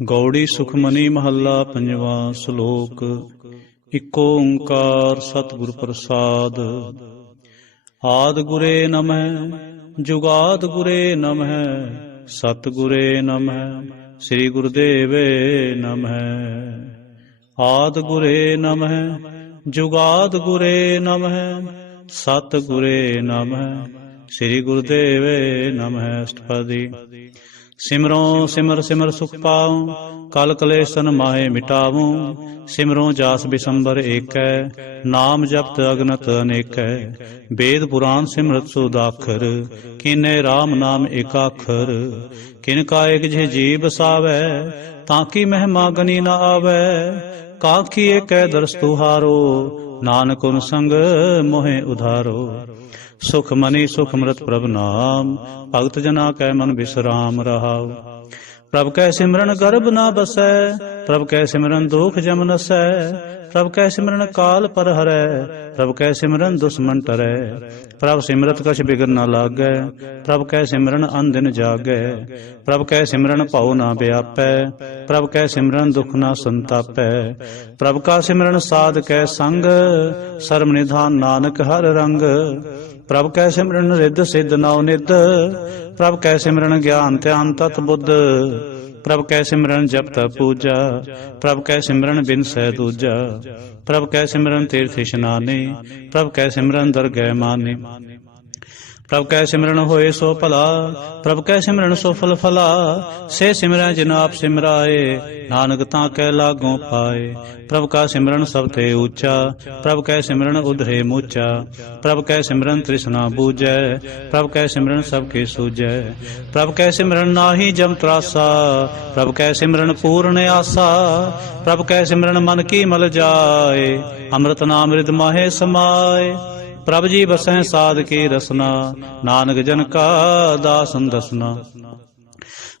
ਗੌੜੀ ਸੁਖਮਨੀ ਮਹੱਲਾ ਪੰਜਵਾਂ। ਸ਼ਲੋਕ। ਇਕੋ ਓੰਕਾਰ ਸਤਿਗੁਰ ਪ੍ਰਸਾਦ। ਆਦਿ ਗੁਰੇ ਨਮਹਿ ਜੁਗਾਦ ਗੁਰੇ ਨਮਹਿ, ਸਤਿਗੁਰੇ ਨਮਹਿ ਸ੍ਰੀ ਗੁਰੁਦੇਵੇ ਨਮਹਿ। ਆਦਿ ਗੁਰੇ ਨਮਹਿ ਜੁਗਾਦ ਗੁਰੇ ਨਮਹਿ, ਸਤਿਗੁਰੇ ਨਮਹਿ ਸ੍ਰੀ ਗੁਰੁਦੇਵੇ ਨਮਹਿ। ਅਸ਼ਟਪਦੀ। ਸਿਮਰੋ ਸਿਮਰ ਸਿਮਰ ਸੁਖ ਪਾਉ, ਕਲ ਕਲੇਸ਼ਨ ਮਾਹੇ ਮਿਟਾਵੂ। ਸਿਮਰੋ ਜਾਸ ਬਿਸੰਬਰ ਏਕੈ, ਨਾਮ ਜਪਤ ਅਗਨਤ ਅਨੇਕੈ। ਵੇਦ ਪੁਰਾਨ ਸਿਮਰਤ ਸੁਦਾਖਰ, ਕੀਨੇ ਰਾਮ ਨਾਮ ਏਕਾਖਰ। ਕਿਨ ਕਾ ਏਕ ਜਿਹ ਜੀ ਬਸਾਵੈ, ਤਾਕੀ ਮਹਿਮਾ ਗਨੀ ਨ ਆਵੈ। ਕਾਖੀ ਏਕੈ ਦਰਸ ਤੁਹਾਰੋ, ਨਾਨਕ ਉਨ ਸੰਗ ਮੋਹਿ ਉਧਾਰੋ। ਸੁਖ ਮਨੀ ਸੁਖ ਅੰਮ੍ਰਿਤ ਪ੍ਰਭ ਨਾਮ, ਭਗਤ ਜਨਾ ਕੈ ਮਨ ਬਿਸਰਾਮ ਰਹਾਉ। ਪ੍ਰਭ ਕੈ ਸਿਮਰਨ ਗਰਭ ਨ ਬਸੈ, ਪ੍ਰਭ ਕੈ ਸਿਮਰਨ ਦੁਖ ਜਮ ਨਸੈ। ਪ੍ਰਭ ਕੈ ਸਿਮਰਨ ਕਾਲ ਪਰ ਹਰੈ, ਪ੍ਰਭ ਕੈ ਸਿਮਰਨ ਦੁਸ਼ਮਨ ਟਰੈ। ਪ੍ਰਭ ਸਿਮਰਤ ਕਛ ਬਿਗਨ ਨ ਲਾਗੈ, ਪ੍ਰਭ ਕੈ ਸਿਮਰਨ ਅਨਦਿਨ ਜਾਗੈ। ਪ੍ਰਭ ਕੈ ਸਿਮਰਨ ਭਉ ਨ ਵਿਆਪੈ, ਪ੍ਰਭ ਕੈ ਸਿਮਰਨ ਦੁਖ ਨ ਸੰਤਾਪੈ। ਪ੍ਰਭ ਕਾ ਸਿਮਰਨ ਸਾਧ ਕੈ ਸੰਗ, ਸਰਮ ਨਿਧਾਨ ਨਾਨਕ ਹਰ ਰੰਗ। ਪ੍ਰਭ ਕੈ ਸਿਮਰਨ ਰਿੱਧ ਸਿੱਧ ਨਉ ਨਿਧ, ਪ੍ਰਭ ਕੈ ਸਿਮਰਨ ਗਿਆਨ ਧਿਆਨ ਤਤ ਬੁੱਧ। ਪ੍ਰਭ ਕੈ ਸਿਮਰਨ ਜਪ ਤਪ ਪੂਜਾ, ਪ੍ਰਭ ਕੈ ਸਿਮਰਨ ਬਿਨਸੈ ਦੂਜਾ। ਪ੍ਰਭ ਕੈ ਸਿਮਰਨ ਤੀਰਥ ਇਸ਼ਨਾਨੇ, ਪ੍ਰਭ ਕੈ ਸਿਮਰਨ ਦਰਗਹਿ ਮਾਨੇ। ਪ੍ਰਭ ਕੈ ਸਿਮਰਨ ਹੋਏ ਸੋ ਭਲਾ, ਪ੍ਰਭ ਕੈ ਸਿਮਰਨ ਸੋ ਫਲ ਫਲਾ। ਸੇ ਸਿਮਰੈ ਜਿਨ ਆਪ ਸਿਮਰਾਏ, ਨਾਨਕ ਤਾਂ ਕੈ ਲਾਗੋਂ ਪਾਏ। ਪ੍ਰਭ ਕਾ ਸਿਮਰਨ ਸਭ ਤੇ ਊਚਾ, ਪ੍ਰਭ ਕੈ ਸਿਮਰਨ ਉਧਰੇ ਮੂਚਾ। ਪ੍ਰਭ ਕੈ ਸਿਮਰਨ ਤ੍ਰਿਸ਼ਨਾ ਬੂਝੈ, ਪ੍ਰਭ ਕੈ ਸਿਮਰਨ ਸਭ ਕੇ ਸੂਝੈ। ਪ੍ਰਭ ਕੈ ਸਿਮਰਨ ਨਾਹੀ ਜਮ ਤਰਾਸਾ, ਪ੍ਰਭ ਕੈ ਸਿਮਰਨ ਪੂਰਨ ਆਸਾ। ਪ੍ਰਭ ਕੈ ਸਿਮਰਨ ਮਨ ਕੀ ਮਲ ਜਾਏ, ਅੰਮ੍ਰਿਤ ਨਾਮ ਰਿਦ ਮਾਹੇ ਸਮਾਏ। ਪ੍ਰਭ ਜੀ ਬਸੈ ਸਾਧ ਕੀ ਰਸਨਾ, ਨਾਨਕ ਜਨ ਕਾ ਦਾਸਨ ਦਸਨਾ।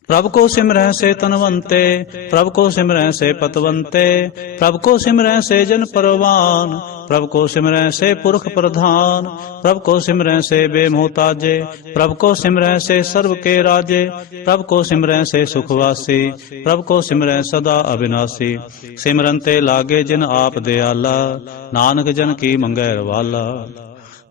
ਪ੍ਰਭ ਕੋ ਸਿਮਰੈ ਸੇ ਤਨਵੰਤੇ, ਪ੍ਰਭ ਕੋ ਸਿਮਰੈ ਸੇ ਪਤਵੰਤੇ। ਪ੍ਰਭ ਕੋ ਸਿਮਰੈ ਸੇ ਜਨ ਪਰਵਾਨ, ਪ੍ਰਭ ਕੋ ਸਿਮਰੈ ਸੇ ਪੁਰਖ ਪ੍ਰਧਾਨ। ਪ੍ਰਭ ਕੋ ਸਿਮਰੈ ਸੇ ਬੇਮੋਹਤਾਜੇ, ਪ੍ਰਭ ਕੋ ਸਿਮਰੈ ਸੇ ਸਰਬ ਕੇ ਰਾਜੇ। ਪ੍ਰਭ ਕੋ ਸਿਮਰੈ ਸੇ ਸੁਖਵਾਸੀ, ਪ੍ਰਭ ਕੋ ਸਿਮਰੈ ਸਦਾ ਅਬਿਨਾਸੀ। ਸਿਮਰਨ ਤੇ ਲਾਗੇ ਜਿਨ ਆਪ ਦਿਆਲਾ, ਨਾਨਕ ਜਨ ਕੀ ਮੰਗੈ ਰਵਾਲਾ।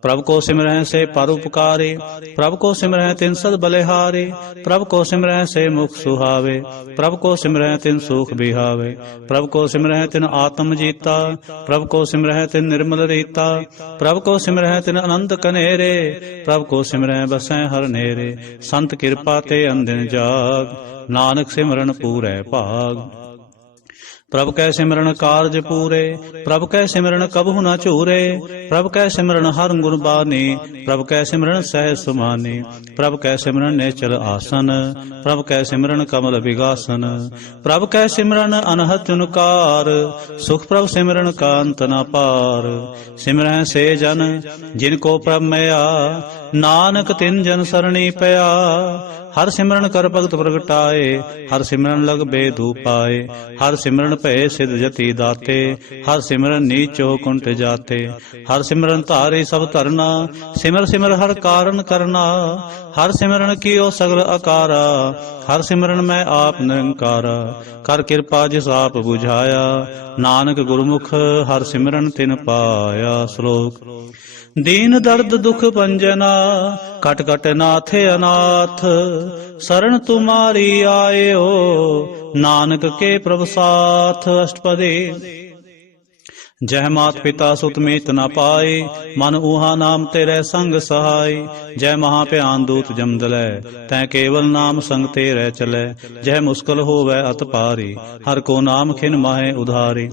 ਪ੍ਰਭ ਕੋ ਸਿਮਰੈ ਸੇ ਪਰਉਪਕਾਰੀ, ਪ੍ਰਭ ਕੋ ਸਿਮਰੈ ਤਿਨ ਸਦ ਬਲਿਹਾਰੀ। ਪ੍ਰਭ ਕੋ ਸਿਮਰੈ ਸੇ ਮੁਖ ਸੁਹਾਵੇ, ਪ੍ਰਭ ਕੋ ਸਿਮਰੈ ਤਿਨ ਸੂਖ ਬਿਹਾਵੇ। ਪ੍ਰਭ ਕੋ ਸਿਮਰੈ ਤਿਨ ਆਤਮ ਜੀਤਾ, ਪ੍ਰਭ ਕੋ ਸਿਮਰੈ ਤਿਨ ਨਿਰਮਲ ਰੀਤਾ। ਪ੍ਰਭ ਕੋ ਸਿਮਰੈ ਤਿਨ ਅਨੰਤ ਕਨੇਰੇ, ਪ੍ਰਭ ਕੋ ਸਿਮਰੈ ਬਸੈ ਹਰ ਨੇਰੇ। ਸੰਤ ਕਿਰਪਾ ਤੇ ਅੰਦਿਨ ਜਾਗ, ਨਾਨਕ ਸਿਮਰਨ ਪੂਰੈ ਭਾਗ। ਪ੍ਰਭ ਕੈ ਸਿਮਰਨ ਕਾਰਜ ਪੂਰੇ, ਪ੍ਰਭ ਕੈ ਸਿਮਰਨ ਕਬਹੁ ਨ ਝੂਰੇ। ਪ੍ਰਭ ਕੈ ਸਿਮਰਨ ਹਰਿ ਗੁਣ ਬਾਨੀ, ਪ੍ਰਭ ਕੈ ਸਿਮਰਨ ਸਹਿਜ ਸੁਮਾਨੀ। ਪ੍ਰਭ ਕੈ ਸਿਮਰਨ ਨਿਚਲ ਆਸਨ, ਪ੍ਰਭ ਕੈ ਸਿਮਰਨ ਕਮਲ ਵਿਗਾਸਨ। ਪ੍ਰਭ ਕੈ ਸਿਮਰਨ ਅਨਹਦ ਚੁਨਕਾਰ, ਸੁਖ ਪ੍ਰਭ ਸਿਮਰਨ ਕਾ ਅੰਤ ਨ ਪਾਰ। ਸਿਮਰੈ ਸੇ ਜਨ ਜਿਨ ਕੋ ਪ੍ਰਭ ਮਇਆ, ਨਾਨਕ ਤਿਨ ਜਨ ਸਰਣੀ ਪਿਆ। ਹਰ ਸਿਮਰਨ ਕਰ ਭਗਤ ਪ੍ਰਗਟਾਏ, ਹਰ ਸਿਮਰਨ ਲਗ ਬੇਦੂ ਪਾਏ। ਹਰ ਸਿਮਰਨ ਭਏ ਸਿਧ ਜਤੀ ਦਾਤੇ, ਹਰ ਸਿਮਰਨ ਨੀਚੋ ਕੁੰਟ ਜਾਤੇ। ਹਰ ਸਿਮਰਨ ਧਾਰੇ ਸਭ ਧਰਨਾ, ਸਿਮਰ ਸਿਮਰ ਹਰ ਕਾਰਨ ਕਰਨਾ। ਹਰ ਸਿਮਰਨ ਕੀਓ ਸਗਲ ਅਕਾਰਾ, ਹਰ ਸਿਮਰਨ ਮੈਂ ਆਪ ਨਿਰੰਕਾਰਾ। ਕਰ ਕਿਰਪਾ ਜਿਸ ਆਪ ਬੁਝਾਇਆ, ਨਾਨਕ ਗੁਰਮੁਖ ਹਰ ਸਿਮਰਨ ਤਿਨ ਪਾਇਆ। ਸ਼ਲੋਕ। ਦੀਨ ਦਰਦ ਦੁਖ ਭੰਜਨਾ, ਕਟ ਕਟ ਨਾਥੇ ਅਨਾਥ। ਸਰਣ ਤੁਮਾਰੀ ਆਇਓ, ਨਾਨਕ ਕੇ ਪ੍ਰਭ ਸਾਥ। ਅਸ਼ਟਪਦੀ। ਜਹ ਮਾਤ ਪਿਤਾ ਸੁਤ ਮੀਤ ਨ ਪਾਏ, ਮਨ ਊਹਾ ਨਾਮ ਤੇਰੇ ਸੰਗ ਸਹਾਈ। ਜੈ ਮਹਾ ਭਿਆਨ ਦੂਤ ਜਮਦਲੈ, ਤੈ ਕੇਵਲ ਨਾਮ ਸੰਗ ਤੇਰੇ ਚਲੈ। ਜਹ ਮੁਸਕਲ ਹੋਵੈ ਅਤ ਪਾਰੀ, ਹਰ ਕੋ ਨਾਮ ਖਿਨ ਮਾਹੇ ਉਧਾਰੀ।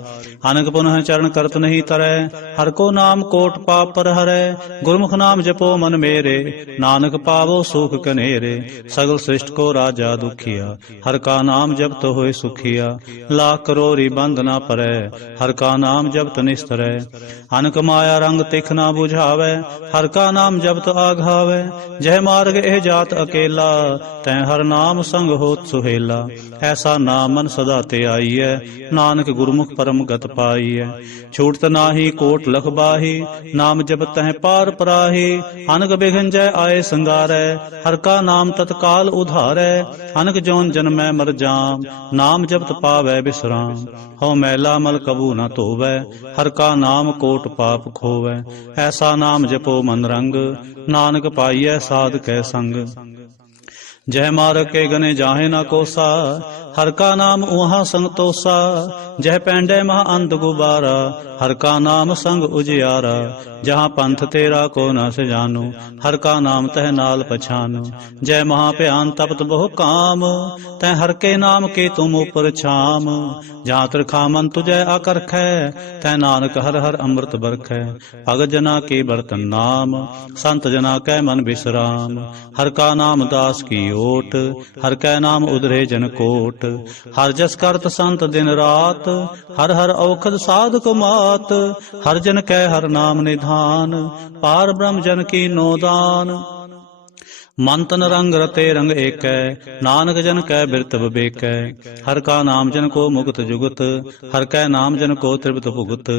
ਅਨਕ ਪੁਨਹ ਚਰਨ ਕਰਤ ਨਹੀਂ ਤਰੈ, ਹਰ ਕੋ ਨਾਮ ਕੋਟ ਪਾਪ ਪਰ ਹਰੈ। ਗੁਰਮੁਖ ਨਾਮ ਜਪੋ ਮਨ ਮੇਰੇ, ਨਾਨਕ ਪਾਵੋ ਸੁਖ ਕਨੇਰੇ। ਸਗਲ ਸ੍ਰਿਸ਼ਟ ਕੋ ਰਾਜਾ ਦੁਖੀਆ, ਹਰ ਕਾ ਨਾਮ ਜਪਤ ਹੋਏ ਸੁਖੀਆ। ਲਾਖ ਕਰੋੜੀ ਬੰਦ ਨ ਪਰੈ, ਹਰ ਕਾ ਨਾਮ ਜਪਤ जपत निस्तरै। अनक माया रंग तिख ना बुझावै, हर का नाम जपत आघावै। जह मार्ग एह जात अकेला, तै हर नाम संग होत सुहेला। ऐसा नाम मन सदा ते आईयै, नानक गुरमुख परम गत पाईयै। छूटत नाहि कोट लख बाही, नाम जपत तह पार पराही। अनक बिघन जय आए संगारै, हर का नाम तत्काल उधारै। अनक जौन जन्मै मर जाम, नाम जपत पावै विश्राम। हौ मैला मल कबू न धोवै, हर का नाम कोट पाप खोवै। ऐसा नाम जपो मन रंग, नानक पाईयै साध कै संग। जय मार्ग के गने जाहे ना कोसा, हर का नाम उहाँ संग तोसा। जह पैंडे महा अंत गुबारा, हर का नाम संग उजियारा। जहाँ पंथ तेरा को न से जानो, हर का नाम तह नाल पछानो। जय महाभयान तपत बहु काम, तह हर के नाम के तुम ऊपर छाम। जहाँ त्रिखा मन तुझे आकरखै, तह नानक हर हर अमृत बरखै। भगत जना के बर्तन नाम, संत जना कै मन विश्राम। हर का नाम दास की ओट, हर कै नाम उधरे जन कोट। हर जस करत संत दिन रात, हर हर औखद साधक मात। हर जन कै हर नाम निधान, पार ब्रह्म जन की नोदान। मन तन रंग रते रंग एकै, नानक जन कै बिरत बिबेकै। हर का नाम जन को मुक्त जुगत, हर कै नाम जन को त्रिपत भुगत।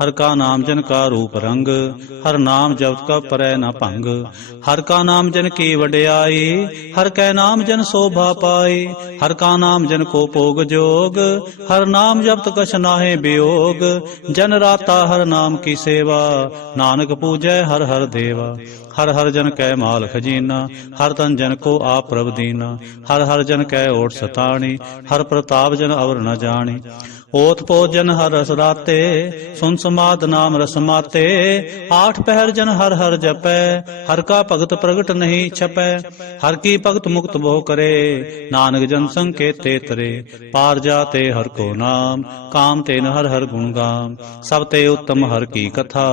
हर का नाम जन का रूप रंग, हर नाम जपत का परै न भंग। हर का नाम जन की वड्याई, हर कै नाम जन शोभा पाई। हर का नाम जन को भोग जोग, हर नाम जपत कछ नाहे वियोग। जन राता हर नाम की सेवा, नानक पूजै हर हर देवा। हर हर जन कै माल खजीना, हर तन जन को आप प्रभ दीना। हर हर जन कै ओट सताणी, हर प्रताप जन अवर न जानी। ओत पोत जन हर रस राते, सुन समाद नाम रस माते। आठ पहर जन हर हर जपै, हर का भगत प्रगट नहीं छपै। हर की भगत मुक्त बहु करे, नानक जन संकेते तरे। पार जाते हर को नाम, काम तेन हर हर गुण गाम। सब ते उत्तम हर की कथा,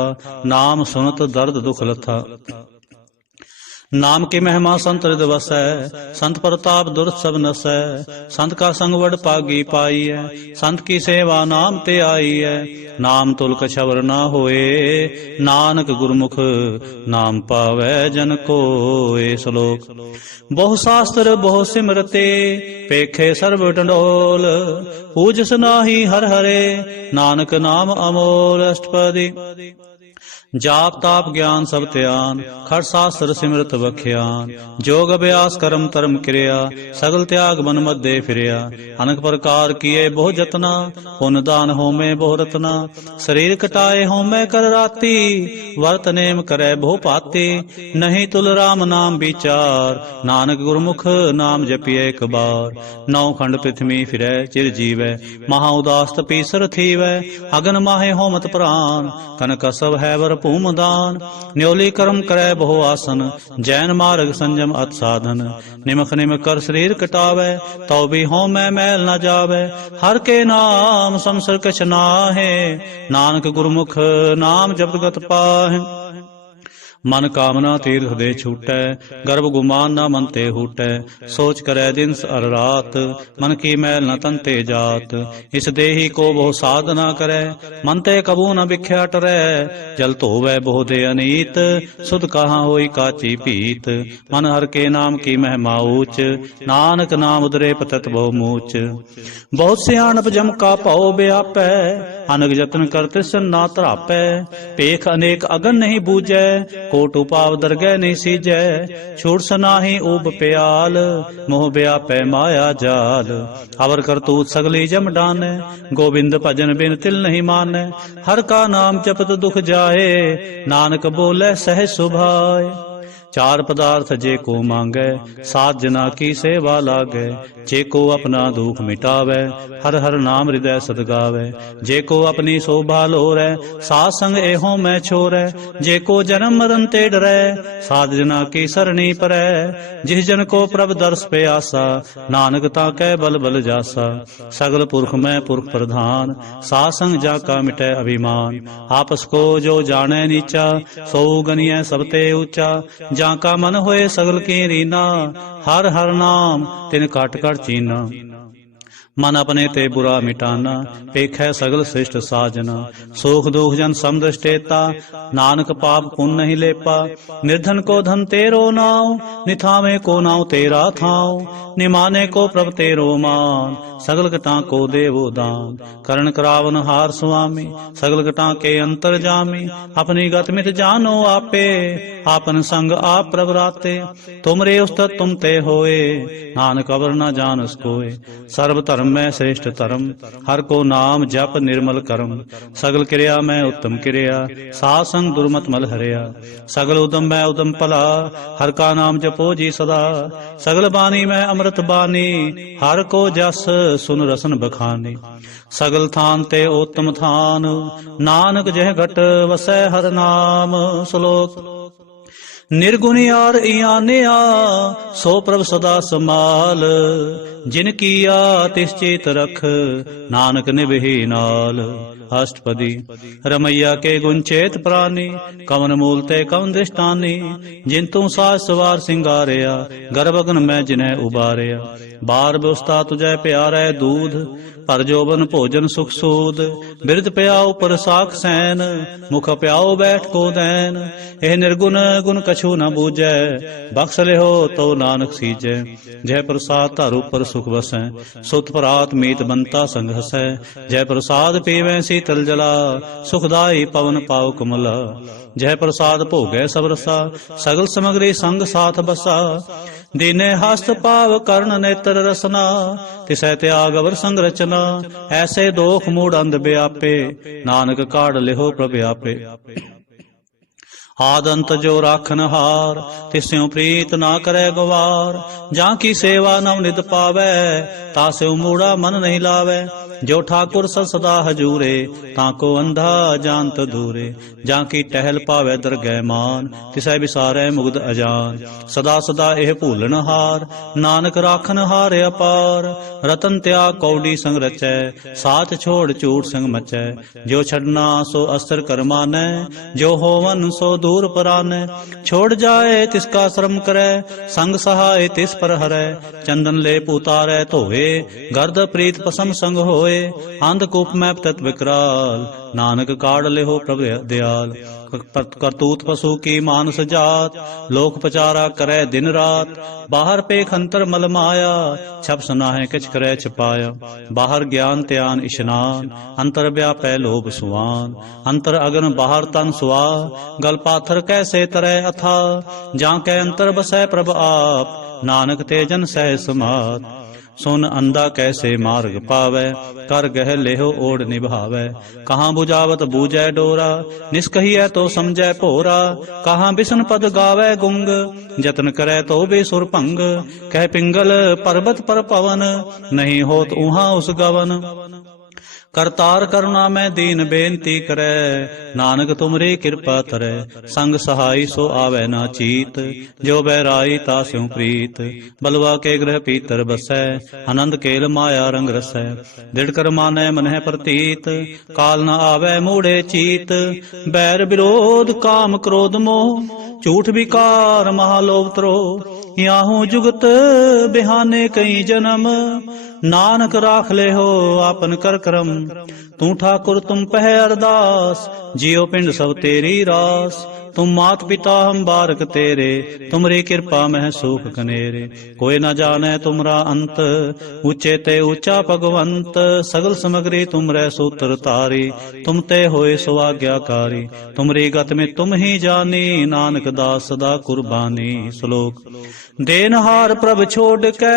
नाम सुनत दर्द दुख लथा। नाम की महिमा संत हृदय वसै, संत प्रताप दुर्त सब नसै। संत का संग वड पागी पाई है, संत की सेवा नाम ते आई है। नाम तुल कछवर ना होए, नानक गुरमुख नाम पावै जन कोय। श्लोक। बहु शास्त्र बहु सिमरते, पेखे सर्व डंडोल। पूजस नाहि हर हरे, नानक नाम अमोल। अष्टपदी। जाप ताप ज्ञान सब त्यान, खट शास्त्र सिमरत बख्यान। जोग अभ्यास कर्म धर्म क्रिया, सगल त्याग मन मध्य फिरिया। अनेक प्रकार किए बहु जतना, पुन दान होमे बहु रतना। शरीर कटाए होमे कर राती, वर्त नेम करे बहु पाती। नहीं तुल राम नाम विचार, नानक गुरमुख नाम जपिए एक बार। नौ खंड पृथ्वी फिरै चिर जीवै, महा उदास तपीसर थीवै। अगन माहे होमत प्राण, कनक सब है वर भूमदान। न्योली कर्म करे बहु आसन, जैन मार्ग संजम अत साधन। निमख निमख कर शरीर कटावे, तो भी होमै मैल न जावे। हर के नाम संसर कछ नाहे, नानक गुरमुख नाम जपत गत पाहे। मन कामना तीर्थ दे छूटै, गर्भ गुमान न मन ते हूटै। सोच करे दिन अर रात, मन की मैल न तन ते जात। इस देही को बहु साध न करे, मन ते कबू न बिख्या टरै। जल धोवै बहु दे अनीत, सुध कहाँ होई काची पीत। मन हर के नाम की महिमा ऊच, नानक नाम उदरे पतत बहु मूच। बहुत सियाणप जम का भौ व्यापै, अनग जतन कर तिसन ना तरापै। पेख अनेक अगन नहीं बूझै, कोट उपाव दरगह नहीं सीजै। छूट सनाही ऊब प्याल, मोह व्यापै माया जाल। अवर करतूत सगली जम डानै, गोविंद भजन बिन तिल नहीं मानै। हर का नाम जपत दुख जाए, नानक बोले सहज सुभाए। चार पदार्थ जे को मांगै, सात जना की सेवा लागै। जे को अपना दुख मिटावै, हर हर नाम हृदय सद गावै। जे को अपनी शोभा लोरै, सात संग एहों मैं छोरै। जे को जन्म मरण ते डरै, सात जना की सरणी परै। जिस जन को प्रभ दर्श पे आसा, नानक ताकै बल बल जासा। सगल पुरख में पुरख प्रधान, सात संग जाका मिटै अभिमान। आपस को जो जाने नीचा, सो गनिय सबते ऊंचा। जाका मन होए सगल की रीना, हर हर नाम तिन कट कर चीना। मन अपने ते बुरा मिटाना, पेखै सगल श्रेष्ठ साजना। सुख दुख जन समदृष्टेता, नानक पाप पुण्य नहीं लेपा। निर्धन को धन तेरो नाव, निथावे को नाव तेरा थाव। निमाने को प्रभ तेरो मान, सगल घटा को देवो दान। करण करावन हार स्वामी, सगल घटा के अंतर जामी। अपनी गत मित जानो आपे, आपन संग आप प्रभ राते। तुमरे उस्तत तुम ते होए, नानक अवर न जानस कोय। सर्व धर्म मैं श्रेष्ठ धर्म, हर को नाम जप निर्मल करम। सगल क्रिया मैं उत्तम क्रिया, साध संग दुर्मत मल हरिया। सगल उदम मैं उदम भला, हर का नाम जपो जी सदा। सगल बानी मैं अमृत बानी, हर को जस सुन रसन बखानी। सगल थान ते उत्तम थान, नानक जह घट वसै हर नाम। श्लोक निर्गुणियार इयानिया, सो प्रभ सदा समाल। जिन किया तिस चेत रख, नानक निभहि नाल। अष्टपदी रमैया के गुण चेत प्राणी, कवन मूल ते कवन दृष्टानी। जिन तू साज सवार सिंगारिया, गर्भगन मैं जिन्हें उबारिया। बार व्यवस्था तुझे प्यारै दूध, पर जोबन भोजन सुख सूद। बिरद प्याओ पर साख सैन, मुख प्याओ बैठ को दैन। एह निर्गुण गुण कछु न बूझै, बख्श लिहो तो नानक सीजै। जय प्रसाद धरु पर सुख बसै, सुत परात मीत बनता संग हसै। जय प्रसाद पीवै शीतल जला, सुखदाई पवन पाओ कमला। जय प्रसाद भोगै सब रसा, सगल समग्री संग साथ बसा। दीने हस्त पाव कर्ण नेत्र रसना, तिसै त्याग अवर संग रचना। ऐसे दोख मूढ़ अंध व्यापे, नानक काढ़ लिहो प्रभ आपे। आदंत जो राखन हार, तिस्यों प्रीत ना करे गवार। जाकी सेवा नव नित पावै, तास्यों मूढ़ा मन नहीं लावै। जो ठाकुर सदा हजूरे, ताको अंधा जानत दूरे। जाकी टहल पावै दरगह मान, तिसै विसारै मुग्ध अजान। सदा सदा एह भूलन हार, नानक राखन हार अपार। रतन त्याग कौड़ी संग रचै, साथ छोड़ झूठ संग मचै। जो छड़ना सो अस्त्र कर मानै, जो होवन सो दूर परानै। छोड़ जाए तिसका श्रम करे, संग सहाय तिस पर हरै। चंदन ले उतारै धोए, गर्द प्रीत पसम संग होए। अंधकूप में तत् विकराल, नानक काढ़ लिहो प्रभ दयाल। करतूत पशु की मानस जात, लोक पचारा करे दिन रात। बाहर पे खंतर मल माया, छप सुनाहे किछ करे छिपाया। बाहर ज्ञान त्यान इशनान, अंतर व्यापै लोभ सुआन। अंतर अगन बाहर तन सुआ, गल पाथर कैसे तरह अथा। जाके अंतर बसै प्रभ आप, नानक तेजन सह समात। सुन अंधा कैसे मार्ग पावै, कर गह लेहो ओढ़ निभावै। कहाँ बुझावत बूझै डोरा, निष्कहियै तो समझै भोरा। कहाँ बिसन पद गावै गुंग, जतन करै तो बेसुर भंग। कह पिंगल पर्वत पर पवन, नहीं होत उहाँ उस गवन। करतार करुणा में दीन बेनती करे, नानक तुमरी कृपा तरै। संग सहाई सो आवे ना चीत, जो बैराई तास्यों प्रीत। बलवा के ग्रह पीतर बसै, आनंद केल माया रंग रसै। दृढ़ कर मानै मन है प्रतीत, काल न आवे मूढ़े चीत। बैर विरोध काम क्रोध मोह, झूठ विकार महालोभ त्रोह। याहू जुगत बिहाने कई जन्म, नानक राख ले हो आपन कर क्रम। तू ठाकुर तुम पह अरदास, जियो पिंड सब तेरी रास। तुम मात पिता हम बारक तेरे, तुमरी कृपा मह सुख कनेरे। कोई न जाने तुमरा अंत, ऊंचे ते ऊंचा भगवंत। सगल समग्री तुमरे सूत्र तारी, तुम ते होए सो आज्ञाकारी। तुमरी गत में तुम ही जानी, नानक दास सदा कुर्बानी। श्लोक देनहार प्रभ छोड़ के,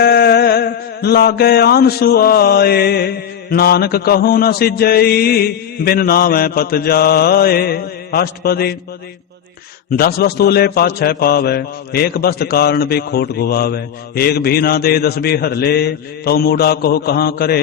लागे आंसू आए। नानक कहूँ न सिजई, बिन नामै पत जाए। अष्टपदी 10 वस्तु ले पाछै पावै, एक वस्त कारण भी खोट गुवावै। एक भी ना दे 10 भी हर ले, तो मूढ़ा को कहाँ करे।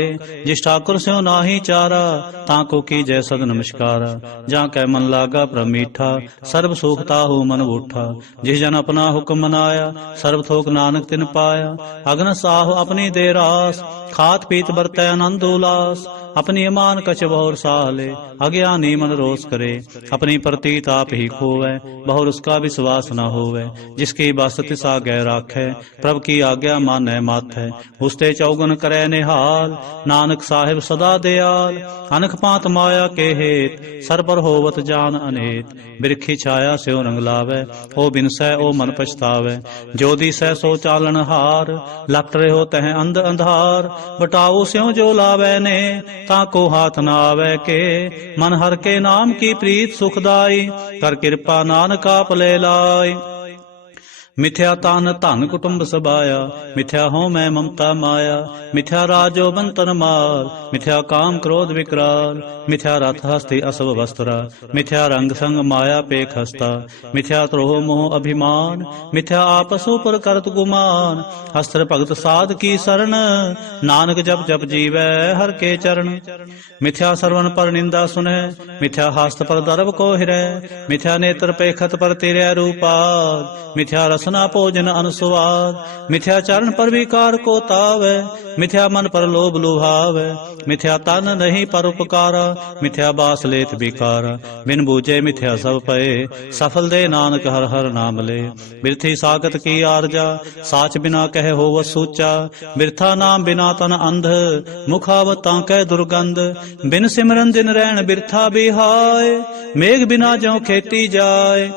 जिस ठाकुर स्यों नाही चारा, ताको की जय सद नमस्कारा। जा कै मन लागा प्रमीठा, सर्व सुखता हो मन उठा। जिस जन अपना हुक्म मनाया, सर्व थोक नानक तिन पाया। अग्न साह अपनी दे रास, खात पीत बरतै आनंद उलास। अपनी अमान कछ बहुर साले, अज्ञानी मन रोष करे। अपनी प्रतीत आप ही खोवै, बहु और उसका विश्वास न होवे। जिसकी बस तिस आगे राखै, प्रभ की आज्ञा मानै माथै। उसते चौगुन करै निहाल, नानक साहिब सदा दयाल। अनख पात माया के हेत, सर पर होवत जान अनेत। बिरखी छाया स्यो रंग लावै, ओ बिनसै ओ मन पछतावै। जो दिसै सो चालन हार, लपट रहो तह अंध अंधार। बटाओ स्यों जो लावै ने, ताको हाथ न आवे के। मन हर के नाम की प्रीत सुखदाई, कर कृपा नानक आप ले लाई। मिथ्या तान धन कुटुंब सबाया, मिथ्या हो मैं ममता माया। मिथ्या राजो बंतन माल, मिथ्या काम क्रोध विकराल। मिथ्या रथ हस्ति असव वस्त्रा, मिथ्या रंग संग माया पेख हस्ता। मिथ्या त्रोह मोह अभिमान, मिथ्या आपसों पर करत गुमान। हस्त्र भगत साध की शरण, नानक जप जप जीवै हर के चरण। मिथ्या श्रवण पर निंदा सुनै, मिथ्या हस्त पर दर्भ को हिरै। मिथ्या नेत्र पेखत पर तिरै रूपाद, मिथ्या रसना भोजन अनुस्वाद। मिथ्या चरण पर विकार को तावै, मिथ्या मन पर लोभ लुभावै। मिथ्या तन नहीं पर उपकारा, मिथ्या बास लेत बिकारा। बिन बूझे मिथ्या सब पए, सफल दे नानक हर हर नाम ले। बिरथी सागत की आरजा, साच बिना कह होव सूचा। बिरथा नाम बिना तन अंध, मुखावत तांकै दुर्गंध। बिन सिमरन दिन रैन बिरथा बिहाय, मेघ बिना ज्यों खेती जाय।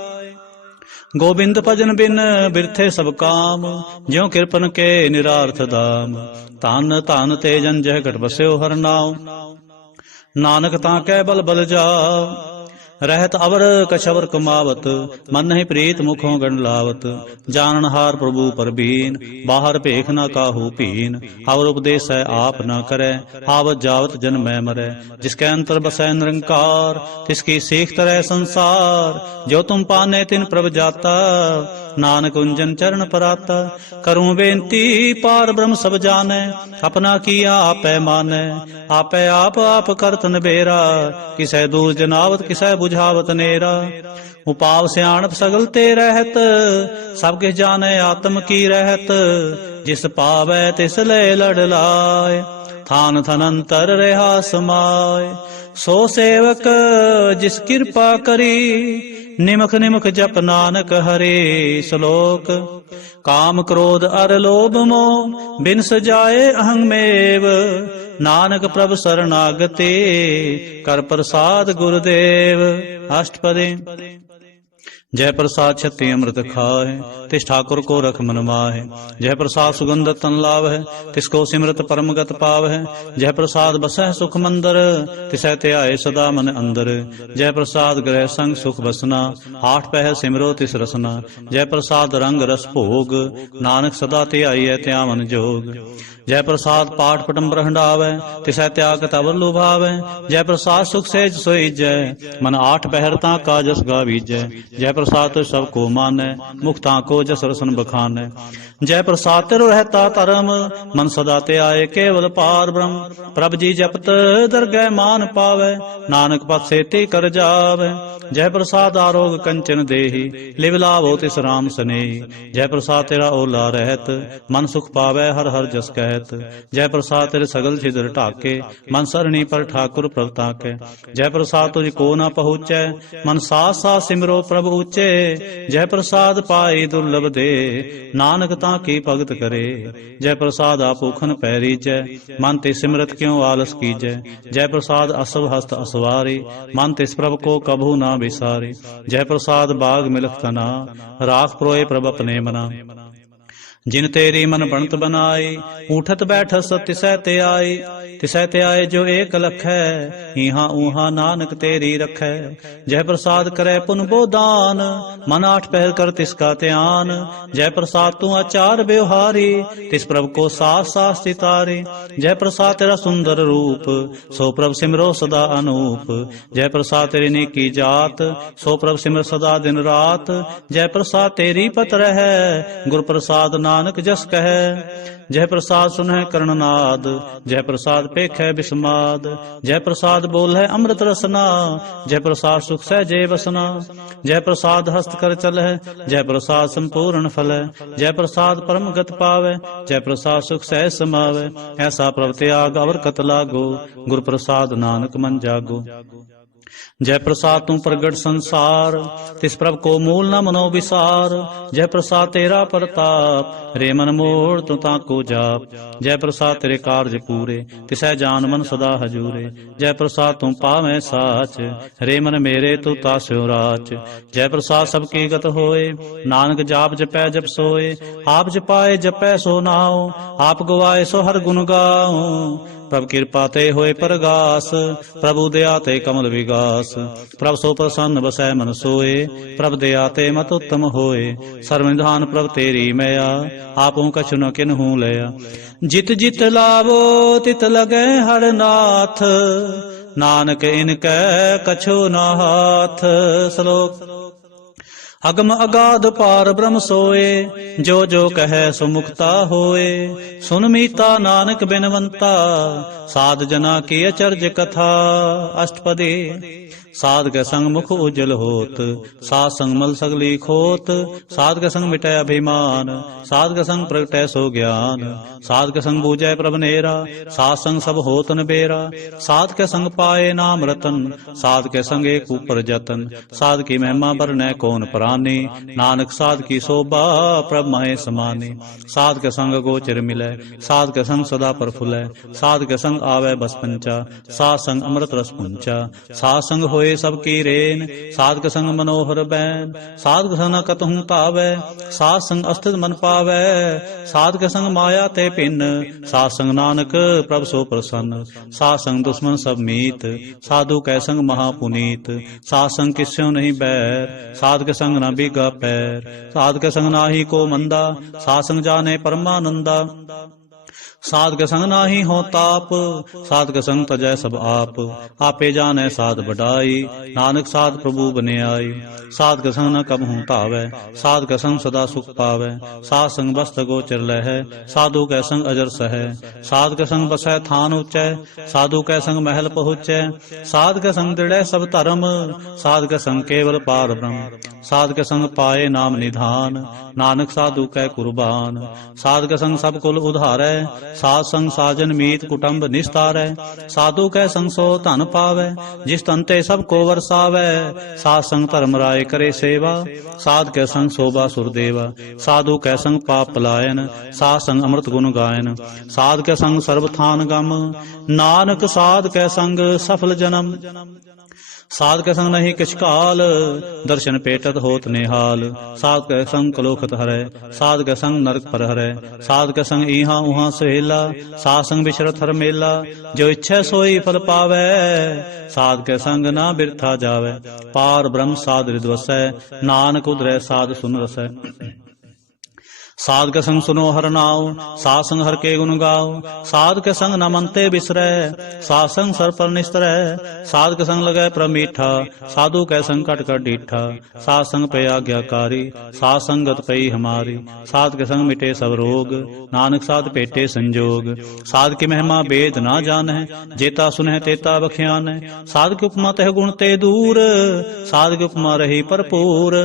गोबिंद भजन बिन बिरथे सब काम, ज्यों कृपन के निरार्थ दाम। धन धन ते जन जह घट बस्यो हर नाम, नानक तांकै बल बल जाओ। रहत अवर कछवर कमावत, मन नहीं प्रीत मुखों गण लावत। जानन हार प्रभु पर बीन, बाहर भेख न काहू पीन। और उपदेश है आप न करे, आवत जावत जन्म मरै। जिसके अंतर बसै निरंकार, तिसकी सीख तरह संसार। जो तुम पाने तिन प्रभ जाता, नानक उंजन चरण पराता। करूं बेनती पार ब्रह्म सब जानै, अपना किया आपै मानै। आपै आप करत नबेरा, किसै दूर जनावत किसै बुझावत नेरा। उपाव सियाणप सगल ते रहत, सब किस जाने आत्म की रहत। जिस पावै तिस ले लड़ लाय, थान थनंतर रहा समाय। सो सेवक जिस कृपा करी, निमख निमख जप नानक हरे। श्लोक काम क्रोध अर लोभ मोह, बिन सजाए अहं मेव। नानक प्रभ शरणागते, कर प्रसाद गुरुदेव। अष्टपदी। जय प्रसाद छत्ती अमृत खाए, तिस ठाकुर को रख मन माहे। जय प्रसाद सुगंध तन लावै, तिसको सिमरत परम गत पावै। जय प्रसाद बसह सुख मंदर, तिसै ध्याए सदा मन अंदर। जय प्रसाद ग्रह संग सुख बसना, आठ पह सिमरो तिस रसना। जय प्रसाद रंग रस भोग, नानक सदा ध्याइयै त्या मन जोग। जय प्रसाद पाठ पटम हंडावै, तिसै त्याग तवर लुभावै। जय प्रसाद सुख सेज सोईजै, मन आठ पहर तां का जस गावीजै। जय प्रसाद तो सब को मानै, मुख ताको जस रसन बखानै। जय प्रसाद तिरो रहता धर्म, मन सदा ते आए केवल पार ब्रह्म। प्रभ जी जपत दरगह मान पावै, नानक पथ सेती कर जावै। जय प्रसाद आरोग कंचन देहि, लिव लावो तिस राम सनेही। जय प्रसाद तेरा ओला रहत, मन सुख पावै हर हर जस कहत। जय प्रसाद तेरे सगल छिद्र ढाके, मन सरणी पर ठाकुर प्रभ ताकै। जय प्रसाद तुझ को न पहुँचै, मन साथ साथ सिमरो प्रभु ऊंचे। जय प्रसाद पाई दुर्लभ दे, नानक ताकी भगत करे। जय प्रसाद आपूखन पैरीजै, मन ते सिमरत क्यों आलस कीजै। जय प्रसाद असव हस्त असवारी, मन तिस प्रभ को कभू ना बिसारे। जय प्रसाद बाग मिलख तना, राख प्रोए प्रभ अपने मना। जिन तेरी मन बनत बनाई, उठत बैठत तिसै ते आई। तिसै ते आए जो एक लखै, इहाँ ऊहाँ नानक तेरी रखै। जय प्रसाद करे पुन बोदान, मन आठ पहर कर तिसका ध्यान। जय प्रसाद तू आचार व्यवहारी, तिस प्रभ को सास सास चितारे। जय प्रसाद तेरा सुंदर रूप, सो प्रभ सिमरो सदा अनूप। जय प्रसाद तेरी नीकी जात, सो प्रभ सिमर सदा दिन रात। जय प्रसाद तेरी पत रहै, गुर प्रसाद नानक जस कहे। जय प्रसाद सुनह कर्णनाद, जय प्रसाद पेखै बिस्माद। जय प्रसाद बोलै अमृत रसना, जय प्रसाद सुख सहजे बसना। जय प्रसाद हस्त कर चलह, जय प्रसाद संपूर्ण फल। जय प्रसाद परम गत पावै, जय प्रसाद सुख सहज समावै। ऐसा प्रभ त्याग अवर कत लागो, गुर प्रसाद नानक मन जागो। जय प्रसाद तू प्रगट संसार, तिस प्रभ को मूल न मनो विसार। जय प्रसाद तेरा प्रताप, रे मन मोड़ तू ताको जाप। जय प्रसाद तेरे कार्य पूरे, तिसै जान मन सदा हजूरे। जय प्रसाद तू पावै साच, रे मन मेरे तू तास्यो राच। जय प्रसाद सबकी गत होए, नानक जाप जपै जप सोए। आप जपाए जपै सो नाओ, आप गवाए सो हर गुण गाओ। प्रभ कृपा ते होए परगास, प्रभु दया ते कमल विगास। प्रभ सो प्रसन्न बसै मन सोए, प्रभ दया ते मत उत्तम होए। सर्वनिधान प्रभ तेरी मैया, आपू कछु न किन्हू लया। जित जित लावो तित लगै हर नाथ, नानक इनकै कछु न हाथ। श्लोक। अगम अगाध पार ब्रह्म सोए, जो जो कहे सो मुक्ता होए। सुन मीता नानक बिनवंता, साध जना की अचर्ज कथा। अष्टपदी। साध के संग मुख उज्जवल होत, साध संग मल सगली खोत। साध के संग मिटै अभिमान, साध के संग प्रगटै सो ज्ञान। साध के संग बूझै प्रभ नेरा, साध संग सब होत न बेरा। साध के संग पाए नाम रतन, साध के संग एक ऊपर जतन। साध की महिमा बरनै कौन प्राणी, नानक साध की शोभा प्रभ महे समानी। साध के संग गोचर मिलै, साध के संग सदा प्रफुल्लै। साध के संग आवे बस पंचा, साध संग अमृत रस पुंचा। साध संग होए सबकी रेन, साध के संग मनोहर बैन। साध के संग न कतहु तावै, साध संग अस्थित मन पावै। साध के संग माया ते भिन्न, साध संग नानक प्रभ सो प्रसन्न। साध संग दुश्मन सब मीत, साधु कै संग महापुनीत। साध संग किस्यों नहीं बैर, साध के संग न बीगा पैर। साध के संग नाहि को मंदा, साध संग जाने परमानंदा। साध के संग नाहि हो ताप, साध के संग तजै सब आप। आपे जानै साध बढ़ाई, नानक साध प्रभु बने आई। साध के संग न कबहू तावै, साध के संग सदा सुख पावै। साध संग बस्त गोचर लहै, साधु कै संग अजर सहै। साध के संग बसै थान ऊंचै, साधु कै संग महल पहुँचै। साध के संग दृढ़ै सब धर्म, साध के संग केवल पार ब्रह्म। साध के संग पाए नाम निधान, नानक साधु कै कुर्बान। साध के संग सब कुल उधारै, साध संग साजन मीत कुटुंब निस्तारै। साधु कै संग सो धन पावै, जिस तन ते सब को वरसावै। साध संग धर्म राय करे सेवा, साध कै संग शोभा सुरदेवा। साधु कै संग पाप पलायन, साध संग अमृत गुण गायन। साध कै संग सर्व थान गम, नानक साध कै संग सफल जन्म। साध के संग नहीं किछ काल, दर्शन पेटत होत निहाल। साध के संग कलोखत हरै, साध के संग नरक पर हरै। साध के संग इहाँ उहाँ सहेला, साध संग बिचरत हर मेला। जो इच्छै सोई फल पावै, साध के संग ना बिरथा जावै। पार ब्रह्म साध हृदय वसै, नानक उदरै साध सुन रसै। साध के संग सुनो हर नाव, साध संग हर के गुण गाओ। साध के संग न मनते बिसरै, साध संग सर पर निस्तरै। साध के संग लगै प्रमीठा, साधु कै संग कट कर डीठा। साध संग पे आज्ञाकारी, साध संगत पई हमारी। साध के संग मिटे सब रोग, नानक साध पेटे संजोग। साध की महिमा वेद ना जानै, जेता सुनह तेता बख्यान। साध की उपमा तह गुण ते दूर, साध की उपमा रही भरपूर।